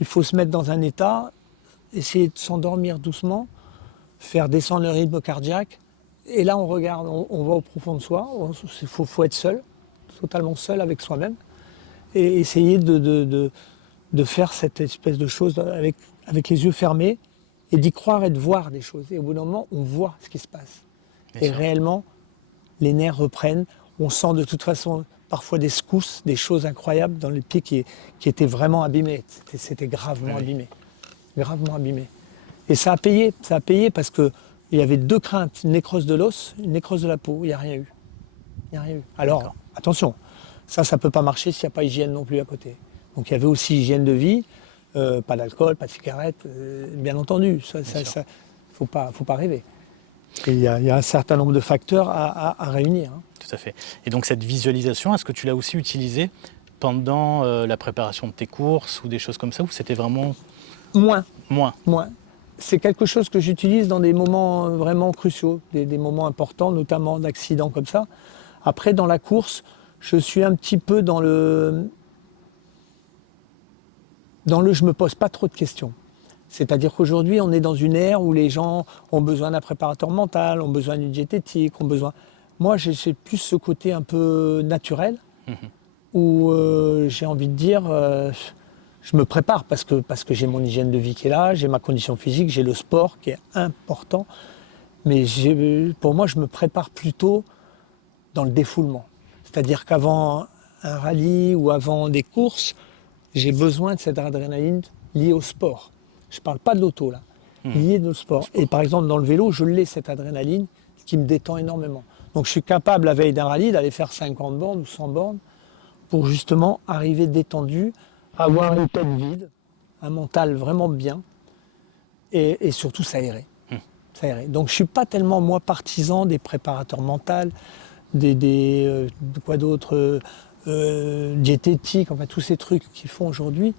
Il faut se mettre dans un état, essayer de s'endormir doucement, faire descendre le rythme cardiaque. Et là, on regarde, on va au profond de soi. Il faut être seul, totalement seul avec soi-même. Et essayer de faire cette espèce de chose avec les yeux fermés et d'y croire et de voir des choses. Et au bout d'un moment, on voit ce qui se passe. Et réellement, les nerfs reprennent. On sent de toute façon, parfois des secousses, des choses incroyables dans les pieds qui étaient vraiment abîmés. C'était gravement abîmé. Gravement abîmé. Et ça a payé parce qu'il y avait 2 craintes, une nécrose de l'os, une nécrose de la peau. Il n'y a rien eu. Il n'y a rien eu. Alors, attention, ça ne peut pas marcher s'il n'y a pas hygiène non plus à côté. Donc il y avait aussi hygiène de vie, pas d'alcool, pas de cigarette, bien entendu. Ça, faut pas rêver. Il y a un certain nombre de facteurs à réunir. Hein. Tout à fait. Et donc cette visualisation, est-ce que tu l'as aussi utilisée pendant la préparation de tes courses ou des choses comme ça, ou c'était vraiment... Moins. Moins. C'est quelque chose que j'utilise dans des moments vraiment cruciaux, des moments importants, notamment d'accidents comme ça. Après, dans la course, je suis un petit peu dans le je me pose pas trop de questions. C'est-à-dire qu'aujourd'hui, on est dans une ère où les gens ont besoin d'un préparateur mental, ont besoin d'une diététique, ont besoin... Moi, j'ai plus ce côté un peu naturel, où j'ai envie de dire, je me prépare parce que j'ai mon hygiène de vie qui est là, j'ai ma condition physique, j'ai le sport qui est important. Mais pour moi, je me prépare plutôt dans le défoulement. C'est-à-dire qu'avant un rallye ou avant des courses, j'ai besoin de cette adrénaline liée au sport. Je ne parle pas de l'auto là, liée au sport. Et par exemple dans le vélo, je l'ai cette adrénaline qui me détend énormément. Donc je suis capable la veille d'un rallye d'aller faire 50 bornes ou 100 bornes pour justement arriver détendu, avoir une tête vide, un mental vraiment bien et surtout s'aérer. Donc je ne suis pas tellement moi partisan des préparateurs mentaux, quoi d'autre, diététique, enfin tous ces trucs qu'ils font aujourd'hui.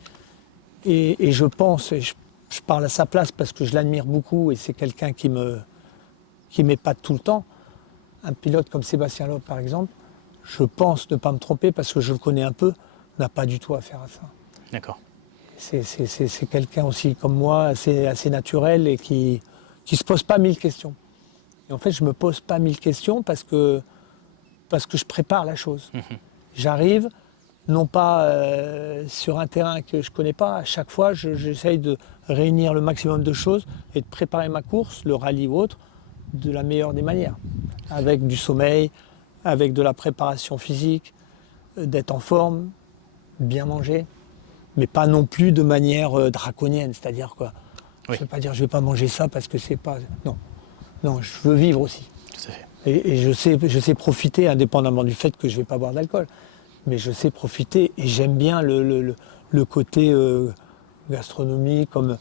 Et je pense, et je parle à sa place parce que je l'admire beaucoup et c'est quelqu'un qui m'épate tout le temps. Un pilote comme Sébastien Loeb par exemple, je pense ne pas me tromper parce que je le connais un peu, n'a pas du tout affaire à ça. D'accord. C'est quelqu'un aussi comme moi, assez naturel et qui se pose pas 1000 questions. Et en fait, je me pose pas 1000 questions parce que je prépare la chose. J'arrive, non pas sur un terrain que je ne connais pas, à chaque fois j'essaye de réunir le maximum de choses et de préparer ma course, le rallye ou autre, de la meilleure des manières. Avec du sommeil, avec de la préparation physique, d'être en forme, bien manger, mais pas non plus de manière draconienne, c'est-à-dire quoi. Oui. Ça ne veut pas dire je ne vais pas manger ça parce que c'est pas... Non, je veux vivre aussi. Tout à fait. Et je sais profiter, indépendamment du fait que je ne vais pas boire d'alcool. Mais je sais profiter et j'aime bien le côté gastronomie comme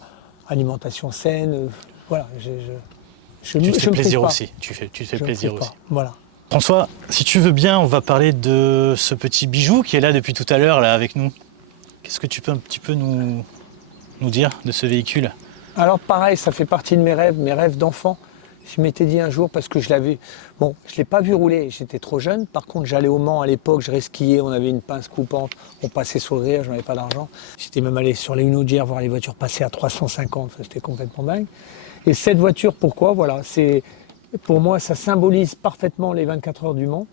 alimentation saine. Voilà, tu te fais plaisir aussi. Tu te fais plaisir aussi. Voilà. François, si tu veux bien, on va parler de ce petit bijou qui est là depuis tout à l'heure là avec nous. Qu'est-ce que tu peux un petit peu nous dire de ce véhicule? Alors pareil, ça fait partie de mes rêves d'enfant. Je m'étais dit un jour, parce que je l'avais... Bon, je ne l'ai pas vu rouler, j'étais trop jeune. Par contre, j'allais au Mans à l'époque, je resquillais, on avait une pince coupante, on passait sur le rire, je n'avais pas d'argent. J'étais même allé sur les Unogières voir les voitures passer à 350, c'était complètement dingue. Et cette voiture, pourquoi? Voilà, pour moi, ça symbolise parfaitement les 24 heures du Mans.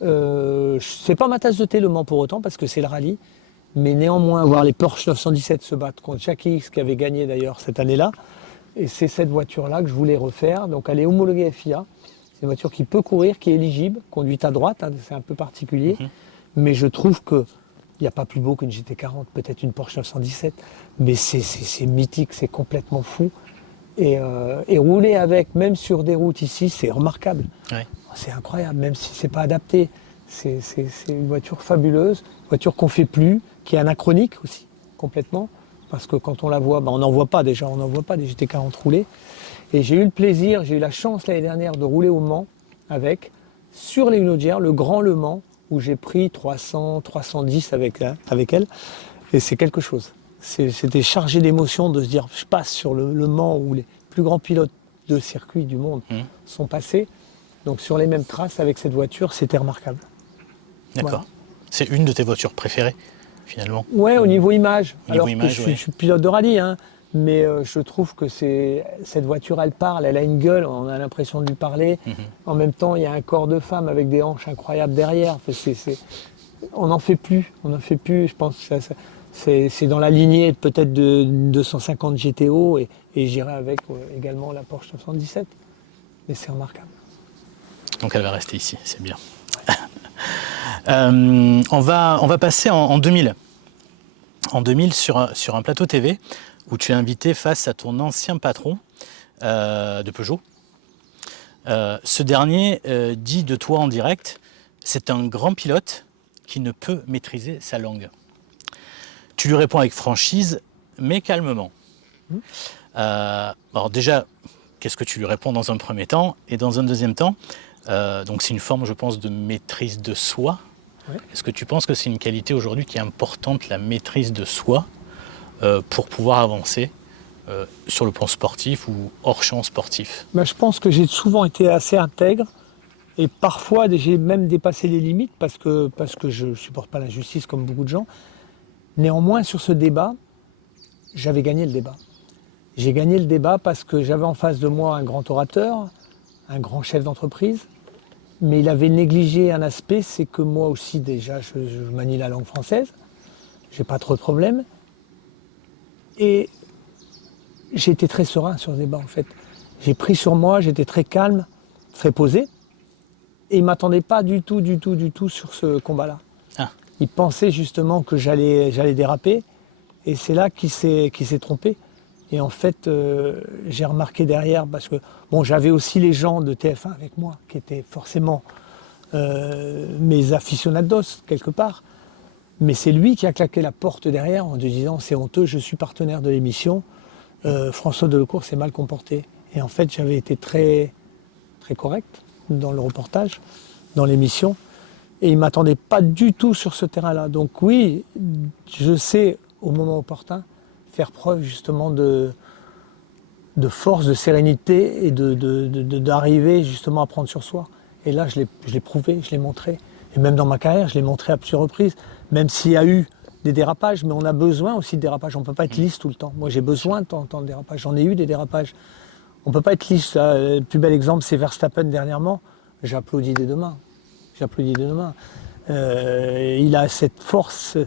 C'est pas ma tasse de thé le Mans pour autant, parce que c'est le rallye. Mais néanmoins, voir les Porsche 917 se battre contre Jackie X, qui avait gagné d'ailleurs cette année-là, et c'est cette voiture-là que je voulais refaire. Donc elle est homologuée FIA. C'est une voiture qui peut courir, qui est éligible, conduite à droite, hein, c'est un peu particulier. Mais je trouve qu'il n'y a pas plus beau qu'une GT40, peut-être une Porsche 917. Mais c'est mythique, c'est complètement fou. Et rouler avec, même sur des routes ici, c'est remarquable. Ouais. C'est incroyable, même si ce n'est pas adapté. C'est une voiture fabuleuse, une voiture qu'on ne fait plus, qui est anachronique aussi, complètement. Parce que quand on la voit, on n'en voit pas déjà, on n'en voit pas des GT40 rouler. Et j'ai eu le plaisir, j'ai eu la chance l'année dernière de rouler au Mans avec, sur les Unogières, le Grand Le Mans, où j'ai pris 300, 310 avec elle. Et c'est quelque chose. C'était chargé d'émotion de se dire, je passe sur le Mans où les plus grands pilotes de circuit du monde sont passés. Donc sur les mêmes traces avec cette voiture, c'était remarquable. D'accord. Voilà. C'est une de tes voitures préférées finalement? Ouais, au niveau image. Alors image, que je suis pilote de rallye, hein, mais je trouve que cette voiture, elle parle, elle a une gueule, on a l'impression de lui parler. En même temps, il y a un corps de femme avec des hanches incroyables derrière. On n'en fait plus, je pense que c'est dans la lignée peut-être de 250 GTO et j'irai avec également la Porsche 917. Mais c'est remarquable. Donc elle va rester ici, c'est bien. On va passer en 2000. En 2000 sur un plateau TV où tu es invité face à ton ancien patron de Peugeot. Ce dernier dit de toi en direct, c'est un grand pilote qui ne peut maîtriser sa langue. Tu lui réponds avec franchise, mais calmement. Alors déjà, qu'est-ce que tu lui réponds dans un premier temps? Et dans un deuxième temps, donc c'est une forme, je pense, de maîtrise de soi. Ouais. Est-ce que tu penses que c'est une qualité aujourd'hui qui est importante, la maîtrise de soi, pour pouvoir avancer sur le plan sportif ou hors champ sportif? Je pense que j'ai souvent été assez intègre et parfois j'ai même dépassé les limites parce que je ne supporte pas l'injustice comme beaucoup de gens. Néanmoins, sur ce débat, j'avais gagné le débat. J'ai gagné le débat parce que j'avais en face de moi un grand orateur, un grand chef d'entreprise, mais il avait négligé un aspect, c'est que moi aussi déjà je manie la langue française, j'ai pas trop de problèmes, et j'ai été très serein sur ce débat en fait. J'ai pris sur moi, j'étais très calme, très posé, et il ne m'attendait pas du tout sur ce combat-là. Ah. Il pensait justement que j'allais déraper, et c'est là qu'il s'est trompé. Et en fait, j'ai remarqué derrière, parce que bon, j'avais aussi les gens de TF1 avec moi, qui étaient forcément mes aficionados quelque part. Mais c'est lui qui a claqué la porte derrière en disant « c'est honteux, je suis partenaire de l'émission, François Delecourt s'est mal comporté ». Et en fait, j'avais été très, très correct dans le reportage, dans l'émission. Et il ne m'attendait pas du tout sur ce terrain-là. Donc oui, je sais, au moment opportun, faire preuve justement de force, de sérénité et d'arriver justement à prendre sur soi. Et là, je l'ai prouvé, je l'ai montré. Et même dans ma carrière, je l'ai montré à plusieurs reprises. Même s'il y a eu des dérapages, mais on a besoin aussi de dérapages. On ne peut pas être lisse tout le temps. Moi, j'ai besoin de temps de dérapages. J'en ai eu des dérapages. On ne peut pas être lisse. Le plus bel exemple, c'est Verstappen dernièrement. J'applaudis des deux mains. J'applaudis des deux mains. Il a cette force. Il ne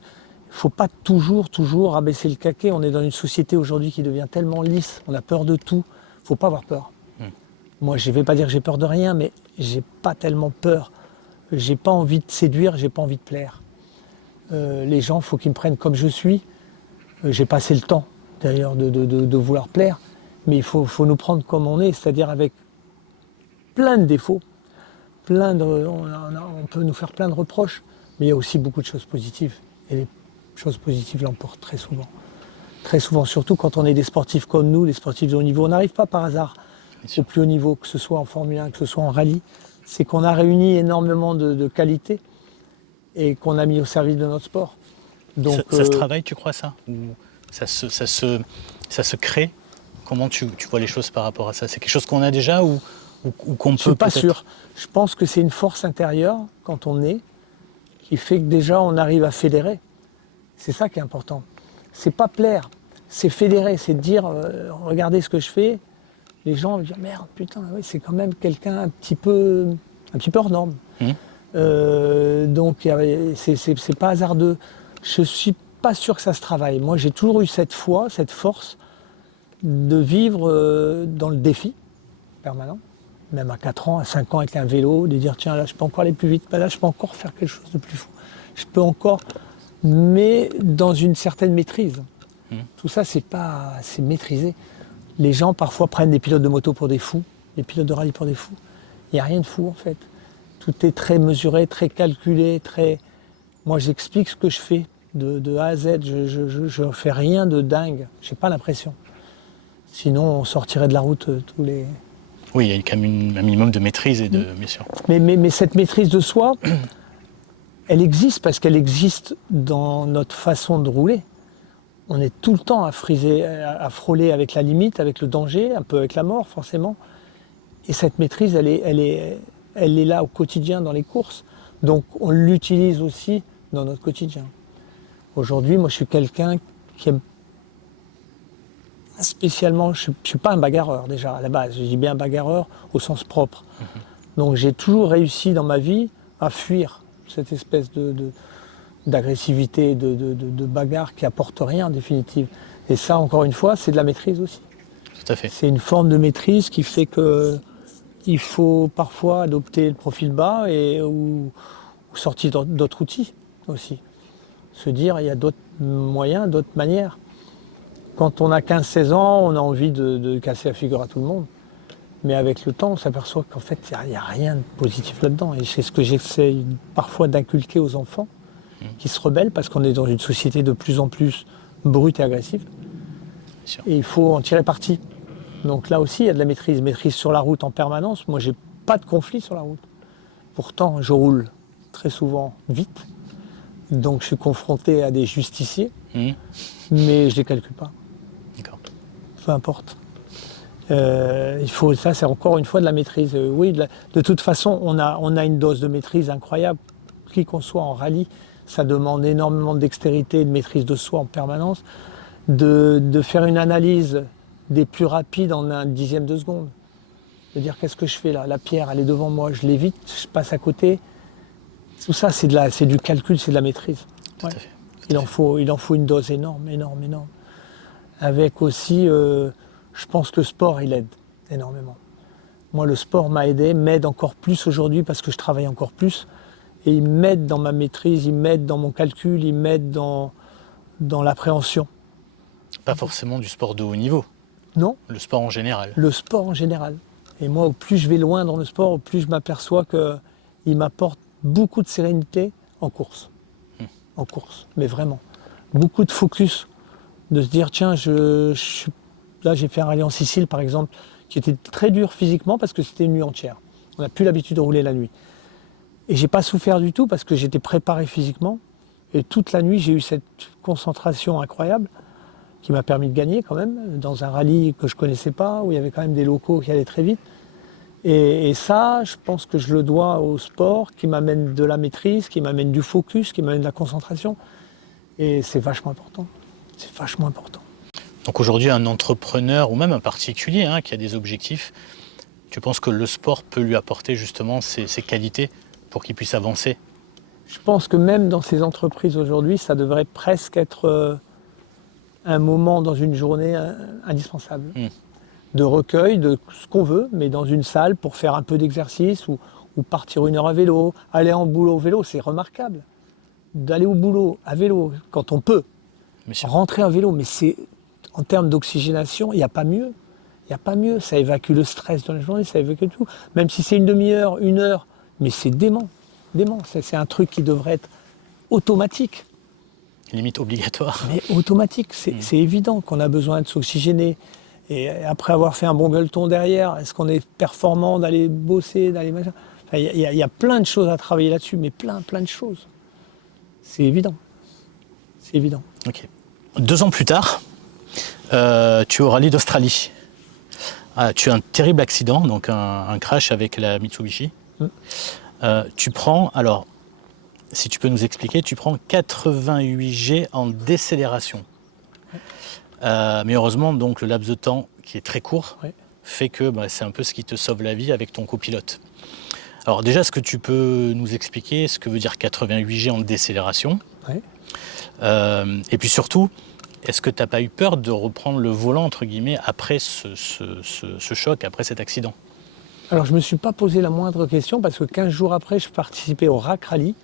faut pas toujours abaisser le caquet. On est dans une société aujourd'hui qui devient tellement lisse. On a peur de tout. Il ne faut pas avoir peur. Moi, je ne vais pas dire que j'ai peur de rien, mais je n'ai pas tellement peur. Je n'ai pas envie de séduire, je n'ai pas envie de plaire. Les gens, il faut qu'ils me prennent comme je suis. J'ai passé le temps, d'ailleurs, de vouloir plaire. Mais il faut nous prendre comme on est, c'est-à-dire avec plein de défauts. On peut nous faire plein de reproches, mais il y a aussi beaucoup de choses positives. Et les choses positives l'emportent très souvent. Très souvent, surtout quand on est des sportifs comme nous, des sportifs de haut niveau. On n'arrive pas par hasard au plus haut niveau, que ce soit en Formule 1, que ce soit en rallye. C'est qu'on a réuni énormément de qualités et qu'on a mis au service de notre sport. Donc, ça se travaille, tu crois ça? Ou ça se crée? Comment tu vois les choses par rapport à ça? C'est quelque chose qu'on a déjà ou qu'on peut? Je ne suis pas sûr. Je pense que c'est une force intérieure, quand on est, qui fait que déjà on arrive à fédérer. C'est ça qui est important. C'est pas plaire, c'est fédérer, c'est dire regardez ce que je fais. Les gens vont dire merde, putain, oui, c'est quand même quelqu'un un petit peu hors norme. Donc c'est pas hasardeux. Je suis pas sûr que ça se travaille. Moi, j'ai toujours eu cette foi, cette force de vivre dans le défi permanent. Même à 4 ans, à 5 ans avec un vélo, de dire tiens là je peux encore aller plus vite, là je peux encore faire quelque chose de plus fou. Je peux encore, mais dans une certaine maîtrise. Tout ça c'est maîtrisé. Les gens parfois prennent des pilotes de moto pour des fous, des pilotes de rallye pour des fous. Il n'y a rien de fou en fait. Tout est très mesuré, très calculé, très. Moi j'explique ce que je fais de A à Z, je ne fais rien de dingue, j'ai pas l'impression. Sinon on sortirait de la route tous les. Oui, il y a quand même un minimum de maîtrise et de, bien sûr. Mais cette maîtrise de soi, elle existe parce qu'elle existe dans notre façon de rouler. On est tout le temps à friser, à frôler avec la limite, avec le danger, un peu avec la mort forcément. Et cette maîtrise, elle est là au quotidien dans les courses. Donc on l'utilise aussi dans notre quotidien. Aujourd'hui, moi je suis quelqu'un qui aime spécialement, je ne suis pas un bagarreur déjà à la base, je dis bien bagarreur au sens propre. Donc j'ai toujours réussi dans ma vie à fuir cette espèce d'agressivité, de bagarre qui apporte rien en définitive. Et ça, encore une fois, c'est de la maîtrise aussi. Tout à fait. C'est une forme de maîtrise qui fait qu'il faut parfois adopter le profil bas ou ou sortir d'autres outils aussi. Se dire, il y a d'autres moyens, d'autres manières. Quand on a 15-16 ans, on a envie de casser la figure à tout le monde. Mais avec le temps, on s'aperçoit qu'en fait, il n'y a rien de positif là-dedans. Et c'est ce que j'essaie parfois d'inculquer aux enfants qui se rebellent parce qu'on est dans une société de plus en plus brute et agressive. Et il faut en tirer parti. Donc là aussi, il y a de la maîtrise. Maîtrise sur la route en permanence. Moi, j'ai pas de conflit sur la route. Pourtant, je roule très souvent vite. Donc je suis confronté à des justiciers. Mais je ne les calcule pas. Peu importe. Ça, c'est encore une fois de la maîtrise. Oui, de toute façon, on a une dose de maîtrise incroyable. Qui qu'on soit en rallye, ça demande énormément de dextérité et de maîtrise de soi en permanence. De faire une analyse des plus rapides en un dixième de seconde. De dire qu'est-ce que je fais là? La pierre, elle est devant moi, je l'évite, je passe à côté. Tout ça, c'est du calcul, c'est de la maîtrise. Ouais. Il en faut une dose énorme. Avec aussi, je pense que le sport, il aide énormément. Moi, le sport m'a aidé, m'aide encore plus aujourd'hui parce que je travaille encore plus. Et il m'aide dans ma maîtrise, il m'aide dans mon calcul, il m'aide dans l'appréhension. Pas forcément du sport de haut niveau. Non. Le sport en général. Le sport en général. Et moi, au plus je vais loin dans le sport, au plus je m'aperçois qu'il m'apporte beaucoup de sérénité en course. En course, mais vraiment. Beaucoup de focus. De se dire, tiens, là j'ai fait un rallye en Sicile par exemple, qui était très dur physiquement parce que c'était une nuit entière. On n'a plus l'habitude de rouler la nuit. Et j'ai pas souffert du tout parce que j'étais préparé physiquement. Et toute la nuit, j'ai eu cette concentration incroyable qui m'a permis de gagner quand même, dans un rallye que je connaissais pas, où il y avait quand même des locaux qui allaient très vite. Et ça, je pense que je le dois au sport qui m'amène de la maîtrise, qui m'amène du focus, qui m'amène de la concentration. Et c'est vachement important. C'est vachement important. Donc aujourd'hui, un entrepreneur ou même un particulier qui a des objectifs, tu penses que le sport peut lui apporter justement ces qualités pour qu'il puisse avancer? Je pense que même dans ces entreprises aujourd'hui, ça devrait presque être un moment dans une journée indispensable. De recueil, de ce qu'on veut, mais dans une salle pour faire un peu d'exercice ou partir 1 heure à vélo, aller en boulot au vélo, c'est remarquable. D'aller au boulot à vélo quand on peut. Rentrer à vélo, mais c'est en termes d'oxygénation, il n'y a pas mieux. Il n'y a pas mieux. Ça évacue le stress de la journée, ça évacue tout. Même si c'est une demi-heure, 1 heure, mais c'est dément. C'est un truc qui devrait être automatique. Limite obligatoire. Mais automatique, c'est évident qu'on a besoin de s'oxygéner. Et après avoir fait un bon gueuleton derrière, est-ce qu'on est performant d'aller bosser, d'aller machin? Il y a plein de choses à travailler là-dessus, mais plein de choses. C'est évident. C'est évident. Ok. 2 ans plus tard, tu es au rallye d'Australie. Tu as un terrible accident, donc un crash avec la Mitsubishi. Tu prends, alors, si tu peux nous expliquer, tu prends 88 G en décélération. Mais heureusement, donc, le laps de temps qui est très court fait que c'est un peu ce qui te sauve la vie avec ton copilote. Alors déjà, est-ce que tu peux nous expliquer ce que veut dire 88 G en décélération? Et puis surtout, est-ce que tu n'as pas eu peur de reprendre le volant, entre guillemets, après ce choc, après cet accident? Alors je ne me suis pas posé la moindre question parce que 15 jours après, je participais au RAC Rally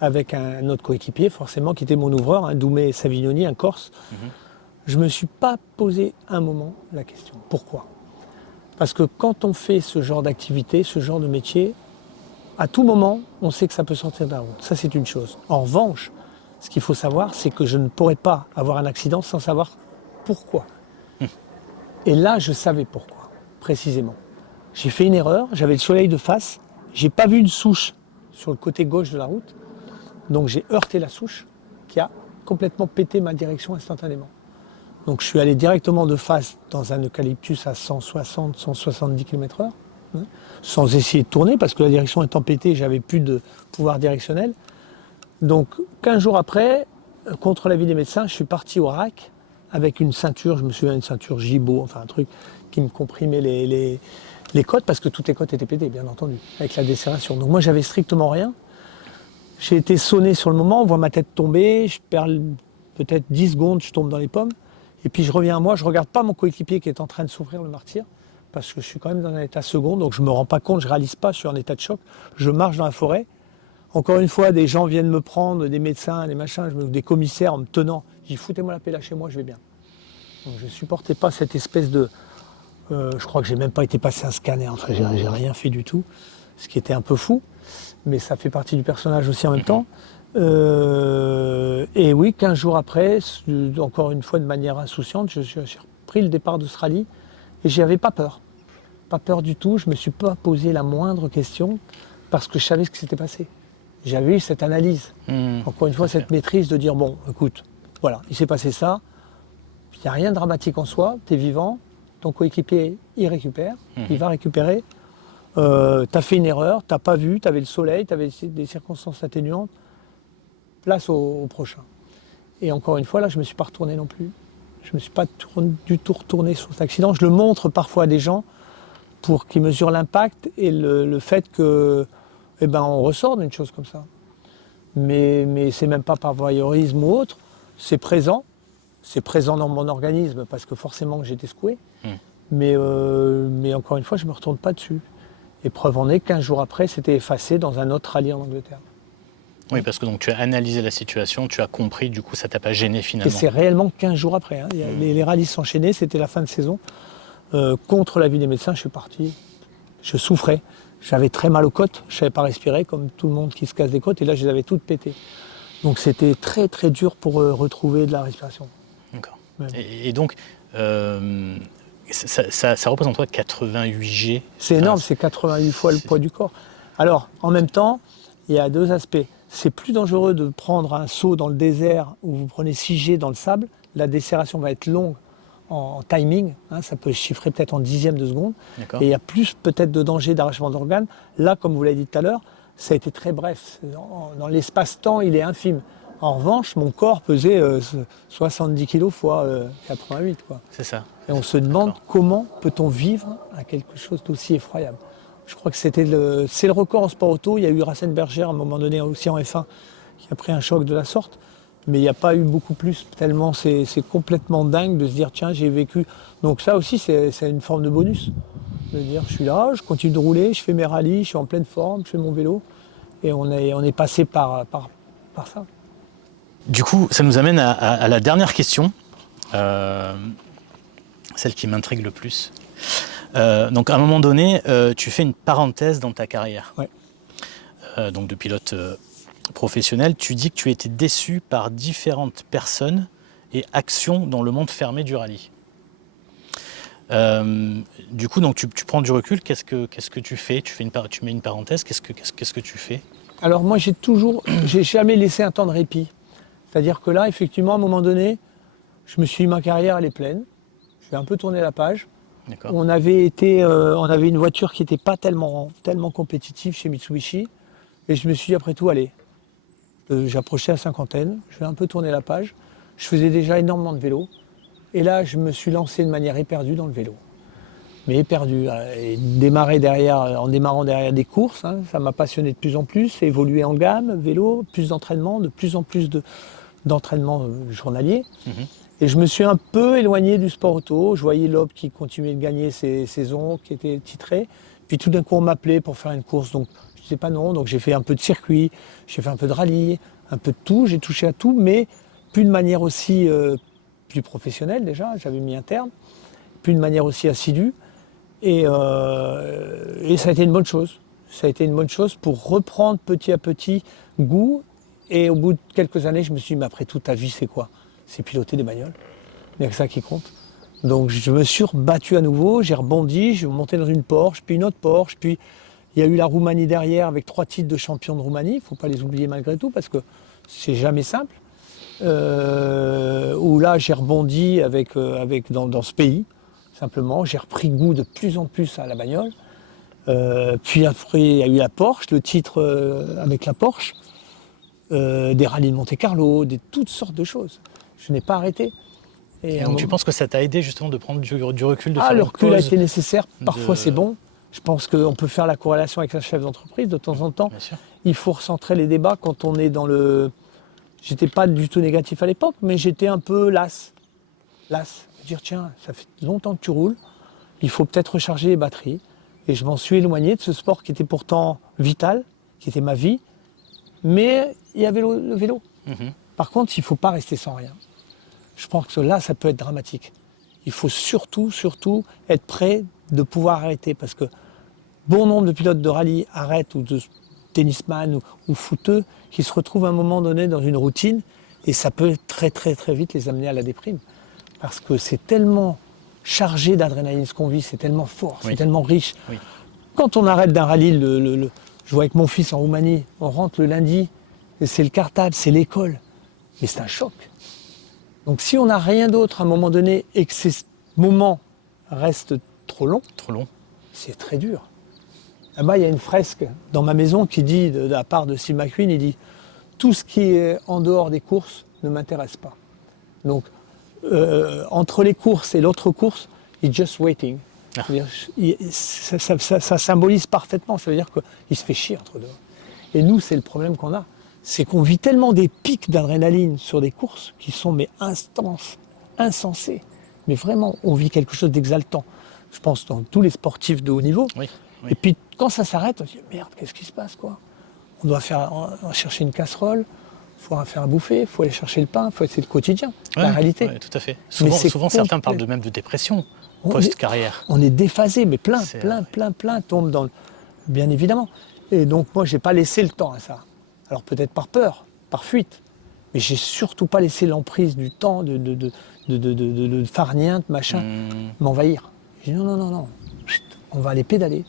avec un autre coéquipier, forcément, qui était mon ouvreur, Doumé Savignoni, un Corse. Je ne me suis pas posé un moment la question. Pourquoi? Parce que quand on fait ce genre d'activité, ce genre de métier, à tout moment, on sait que ça peut sortir de la route. Ça, c'est une chose. En revanche, ce qu'il faut savoir, c'est que je ne pourrais pas avoir un accident sans savoir pourquoi. Et là, je savais pourquoi, précisément. J'ai fait une erreur, j'avais le soleil de face, j'ai pas vu une souche sur le côté gauche de la route, donc j'ai heurté la souche qui a complètement pété ma direction instantanément. Donc je suis allé directement de face dans un eucalyptus à 160-170 km/h, sans essayer de tourner, parce que la direction étant pétée, j'avais plus de pouvoir directionnel. Donc 15 jours après, contre l'avis des médecins, je suis parti au RAC avec une ceinture, je me souviens, une ceinture Gibaud, enfin un truc qui me comprimait les côtes, parce que toutes les côtes étaient pétées, bien entendu, avec la décélération. Donc moi, j'avais strictement rien. J'ai été sonné sur le moment, on voit ma tête tomber, je perds peut-être 10 secondes, je tombe dans les pommes. Et puis je reviens à moi, je ne regarde pas mon coéquipier qui est en train de souffrir le martyre, parce que je suis quand même dans un état second, donc je ne me rends pas compte, je ne réalise pas, je suis en état de choc. Je marche dans la forêt, Encore une fois, des gens viennent me prendre, des médecins, des machins, des commissaires en me tenant. Je dis foutez-moi la paix là chez moi, je vais bien. Donc je ne supportais pas cette espèce de... je crois que j'ai même pas été passer un scanner, enfin j'ai rien fait du tout, ce qui était un peu fou, mais ça fait partie du personnage aussi en même temps. Et oui, 15 jours après, encore une fois de manière insouciante, j'ai repris le départ d'Australie et j'y avais pas peur. Pas peur du tout, je ne me suis pas posé la moindre question parce que je savais ce qui s'était passé. J'avais eu cette analyse, encore une fois cette maîtrise de dire bon, écoute, voilà, il s'est passé ça, il n'y a rien de dramatique en soi, tu es vivant, ton coéquipier il récupère, il va récupérer, tu as fait une erreur, tu n'as pas vu, tu avais le soleil, tu avais des circonstances atténuantes, place au prochain. Et encore une fois, là, je ne me suis pas retourné non plus. Je ne me suis pas du tout retourné sur cet accident. Je le montre parfois à des gens pour qu'ils mesurent l'impact et le fait que, eh ben, on ressort d'une chose comme ça. Mais c'est même pas par voyeurisme ou autre, c'est présent dans mon organisme parce que forcément j'étais secoué. Mais encore une fois, je ne me retourne pas dessus. Et preuve en est, 15 jours après, c'était effacé dans un autre rallye en Angleterre. Oui, parce que donc tu as analysé la situation, tu as compris, du coup ça t'a pas gêné finalement. Et c'est réellement 15 jours après. Hein. Les rallyes s'enchaînaient, c'était la fin de saison. Contre l'avis des médecins, je suis parti. Je souffrais. J'avais très mal aux côtes, je ne savais pas respirer, comme tout le monde qui se casse des côtes, et là je les avais toutes pétées. Donc c'était très très dur pour retrouver de la respiration. D'accord. Et donc, ça représente quoi 88 G? C'est énorme, c'est 88 fois le poids du corps. Alors, en même temps, il y a deux aspects. C'est plus dangereux de prendre un saut dans le désert où vous prenez 6 G dans le sable. La décélération va être longue en timing, hein, ça peut chiffrer peut-être en dixièmes de seconde. Et il y a plus peut-être de danger d'arrachement d'organes. Là, comme vous l'avez dit tout à l'heure, ça a été très bref. Dans l'espace-temps, il est infime. En revanche, mon corps pesait 70 kg fois 88. Quoi. C'est ça. Et on se demande comment peut-on vivre à quelque chose d'aussi effroyable. Je crois que c'est le record en sport auto. Il y a eu Rassenberger à un moment donné aussi en F1 qui a pris un choc de la sorte. Mais il n'y a pas eu beaucoup plus, tellement c'est complètement dingue de se dire tiens, j'ai vécu. Donc ça aussi, c'est une forme de bonus. De dire je suis là, je continue de rouler, je fais mes rallyes, je suis en pleine forme, je fais mon vélo. Et on est passé par ça. Du coup, ça nous amène à la dernière question, celle qui m'intrigue le plus. Donc à un moment donné, tu fais une parenthèse dans ta carrière. Ouais. Donc de pilote professionnel, tu dis que tu étais déçu par différentes personnes et actions dans le monde fermé du rallye. Du coup, donc tu prends du recul, qu'est-ce que tu fais? Tu mets une parenthèse, qu'est-ce que tu fais? Alors moi, j'ai jamais laissé un temps de répit. C'est-à-dire que là, effectivement, à un moment donné, je me suis dit ma carrière, elle est pleine. Je vais un peu tourner la page. On avait une voiture qui n'était pas tellement compétitive chez Mitsubishi. Et je me suis dit, après tout, allez, j'approchais la cinquantaine, je vais un peu tourner la page. Je faisais déjà énormément de vélo. Et là, je me suis lancé de manière éperdue dans le vélo. Mais éperdue. Et en démarrant derrière des courses, hein, ça m'a passionné de plus en plus, évolué en gamme, vélo, plus d'entraînement, de plus en plus d'entraînement journalier. Et je me suis un peu éloigné du sport auto. Je voyais Loeb qui continuait de gagner ses saisons, qui était titré. Puis tout d'un coup, on m'appelait pour faire une course. Donc, je ne disais pas non. Donc, j'ai fait un peu de circuit, j'ai fait un peu de rallye, un peu de tout. J'ai touché à tout, mais plus de manière aussi plus professionnelle déjà. J'avais mis un terme. Plus de manière aussi assidue. Et ça a été une bonne chose. Ça a été une bonne chose pour reprendre petit à petit goût. Et au bout de quelques années, je me suis dit, mais après toute ta vie, c'est quoi? C'est piloter des bagnoles. Il n'y a que ça qui compte. Donc je me suis rebattu à nouveau, j'ai rebondi, je suis monté dans une Porsche, puis une autre Porsche, puis il y a eu la Roumanie derrière avec 3 titres de champion de Roumanie, il ne faut pas les oublier malgré tout parce que c'est jamais simple. Où là j'ai rebondi dans ce pays, simplement, j'ai repris goût de plus en plus à la bagnole. Puis après il y a eu la Porsche, le titre avec la Porsche, des rallyes de Monte-Carlo, toutes sortes de choses. Je n'ai pas arrêté. Et donc tu penses que ça t'a aidé justement de prendre du recul, de faire le une recul a pause été nécessaire, parfois c'est bon. Je pense qu'on peut faire la corrélation avec un chef d'entreprise de temps en temps. Il faut recentrer les débats quand on est dans le... J'étais pas du tout négatif à l'époque, mais j'étais un peu las. Dire tiens, ça fait longtemps que tu roules, il faut peut-être recharger les batteries. Et je m'en suis éloigné de ce sport qui était pourtant vital, qui était ma vie. Mais il y avait le vélo. Mhm. Par contre, il ne faut pas rester sans rien. Je pense que là, ça peut être dramatique. Il faut surtout être prêt de pouvoir arrêter. Parce que bon nombre de pilotes de rallye arrêtent, ou de tennisman ou footeux, qui se retrouvent à un moment donné dans une routine. Et ça peut très vite les amener à la déprime. Parce que c'est tellement chargé d'adrénaline ce qu'on vit, c'est tellement fort, Oui. c'est tellement riche. Oui. Quand on arrête d'un rallye, je vois avec mon fils en Roumanie, on rentre le lundi, et c'est le cartable, c'est l'école. Mais c'est un choc. Donc si on n'a rien d'autre à un moment donné et que ces moments restent trop longs, Trop long. c'est très dur. Là-bas, il y a une fresque dans ma maison qui dit, de la part de Steve McQueen, il dit « Tout ce qui est en dehors des courses ne m'intéresse pas ». Donc, entre les courses et l'autre course, he's just waiting. Ah. Ça symbolise parfaitement, ça veut dire qu'il se fait chier entre deux. Et nous, c'est le problème qu'on a. C'est qu'on vit tellement des pics d'adrénaline sur des courses qui sont mais intenses, insensés. Mais vraiment, on vit quelque chose d'exaltant. Je pense dans tous les sportifs de haut niveau. Oui. Et puis, quand ça s'arrête, on se dit « Merde, qu'est-ce qui se passe, quoi ?» On doit chercher une casserole, il faut faire à bouffer, il faut aller chercher le pain, c'est le quotidien, la réalité. Oui, tout à fait. Souvent certains parlent même de dépression post-carrière. On est déphasé, mais plein tombent dans bien évidemment. Et donc moi, j'ai pas laissé le temps à ça. Alors peut-être par peur, par fuite, mais j'ai surtout pas laissé l'emprise du temps, de farniente, machin, m'envahir. J'ai dit non, chut, on va aller pédaler.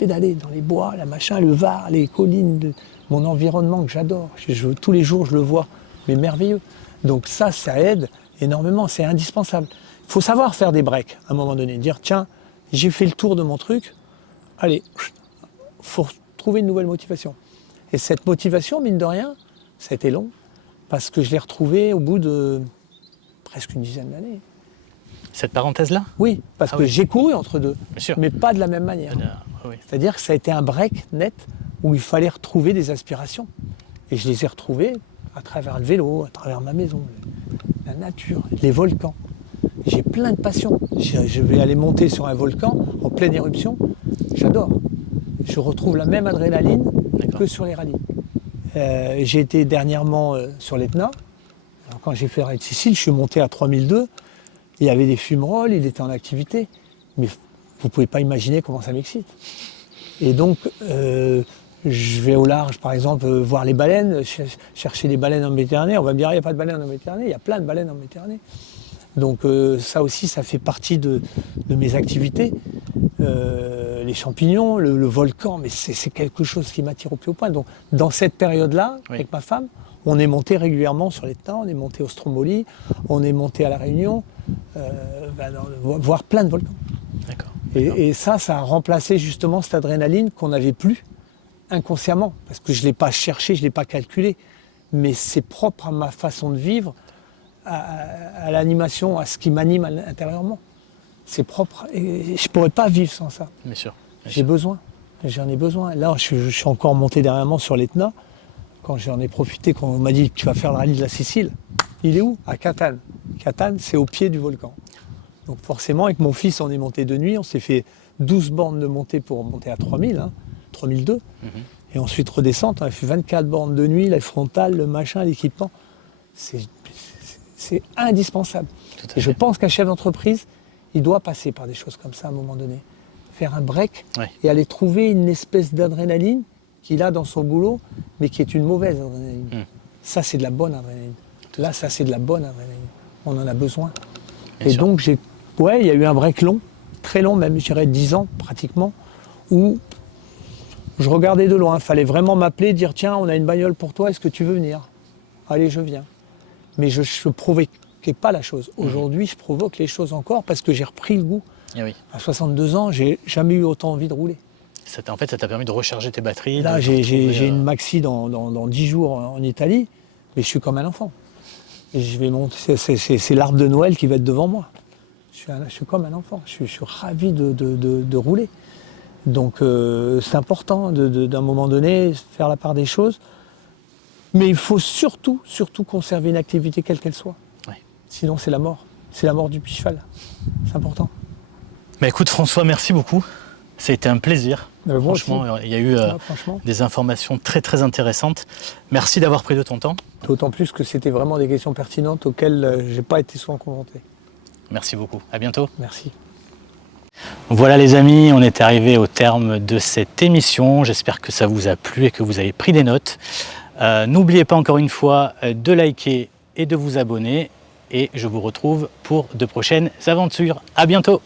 Dans les bois, la machin, le Var, les collines, mon environnement que j'adore. Tous les jours, je le vois, mais merveilleux. Donc ça aide énormément, c'est indispensable. Il faut savoir faire des breaks à un moment donné, dire tiens, j'ai fait le tour de mon truc, allez, il faut trouver une nouvelle motivation. Et cette motivation, mine de rien, ça a été long, parce que je l'ai retrouvée au bout de presque une dizaine d'années. Cette parenthèse-là ? Oui, parce que j'ai couru entre deux, bien sûr, mais pas de la même manière. Oui. C'est-à-dire que ça a été un break net où il fallait retrouver des aspirations. Et je les ai retrouvées à travers le vélo, à travers ma maison, la nature, les volcans. J'ai plein de passions. Je vais aller monter sur un volcan en pleine éruption. J'adore. Je retrouve la même adrénaline que sur les rallyes. J'ai été dernièrement sur l'Etna. Alors, quand j'ai fait le rallye de Sicile, je suis monté à 3002. Il y avait des fumerolles, il était en activité. Mais vous ne pouvez pas imaginer comment ça m'excite. Et donc, je vais au large, par exemple, voir les baleines, chercher des baleines en Méditerranée. On va me dire, il n'y a pas de baleines en Méditerranée. Il y a plein de baleines en Méditerranée. Donc ça aussi, ça fait partie de mes activités. Les champignons, le volcan, mais c'est quelque chose qui m'attire au plus haut point. Donc dans cette période-là, avec ma femme, on est monté régulièrement sur l'Etna, on est monté au Stromboli, on est monté à La Réunion, voir plein de volcans. D'accord. Et ça a remplacé justement cette adrénaline qu'on n'avait plus inconsciemment, parce que je ne l'ai pas cherché, je ne l'ai pas calculé, mais c'est propre à ma façon de vivre, à l'animation, à ce qui m'anime intérieurement. C'est propre, et je ne pourrais pas vivre sans ça. Bien sûr. J'en ai besoin. Là, je suis encore monté dernièrement sur l'Etna, quand j'en ai profité, quand on m'a dit tu vas faire le rallye de la Sicile. Il est où ? À Catane. Catane, c'est au pied du volcan. Donc forcément, avec mon fils, on est monté de nuit, on s'est fait 12 bornes de montée pour monter à 3000, 3002. Et ensuite redescente, on a fait 24 bornes de nuit, la frontale, le machin, l'équipement. C'est indispensable. Et je pense qu'un chef d'entreprise, il doit passer par des choses comme ça à un moment donné. Faire un break et aller trouver une espèce d'adrénaline qu'il a dans son boulot, mais qui est une mauvaise adrénaline. Ça, c'est de la bonne adrénaline. Là, ça, c'est de la bonne adrénaline. On en a besoin. Bien sûr. Donc, il y a eu un break long, très long, même, je dirais 10 ans pratiquement, où je regardais de loin. Il fallait vraiment m'appeler, dire tiens, on a une bagnole pour toi, est-ce que tu veux venir ? Allez, je viens. Mais je ne provoquais pas la chose. Aujourd'hui, je provoque les choses encore parce que j'ai repris le goût. Et oui. À 62 ans, j'ai jamais eu autant envie de rouler. En fait, ça t'a permis de recharger tes batteries. Là, j'ai une maxi dans 10 jours en Italie, mais je suis comme un enfant. Et je vais monter, c'est l'arbre de Noël qui va être devant moi. Je suis comme un enfant, je suis ravi de rouler. Donc c'est important d'un moment donné, faire la part des choses. Mais il faut surtout conserver une activité quelle qu'elle soit. Ouais. Sinon c'est la mort. C'est la mort du cheval. C'est important. Bah écoute François, merci beaucoup. C'était un plaisir. Moi Franchement, aussi. il y a eu Franchement. des informations très intéressantes. Merci d'avoir pris de ton temps. D'autant plus que c'était vraiment des questions pertinentes auxquelles je n'ai pas été souvent confronté. Merci beaucoup. À bientôt. Merci. Voilà les amis, on est arrivé au terme de cette émission. J'espère que ça vous a plu et que vous avez pris des notes. N'oubliez pas encore une fois de liker et de vous abonner. Et je vous retrouve pour de prochaines aventures. À bientôt!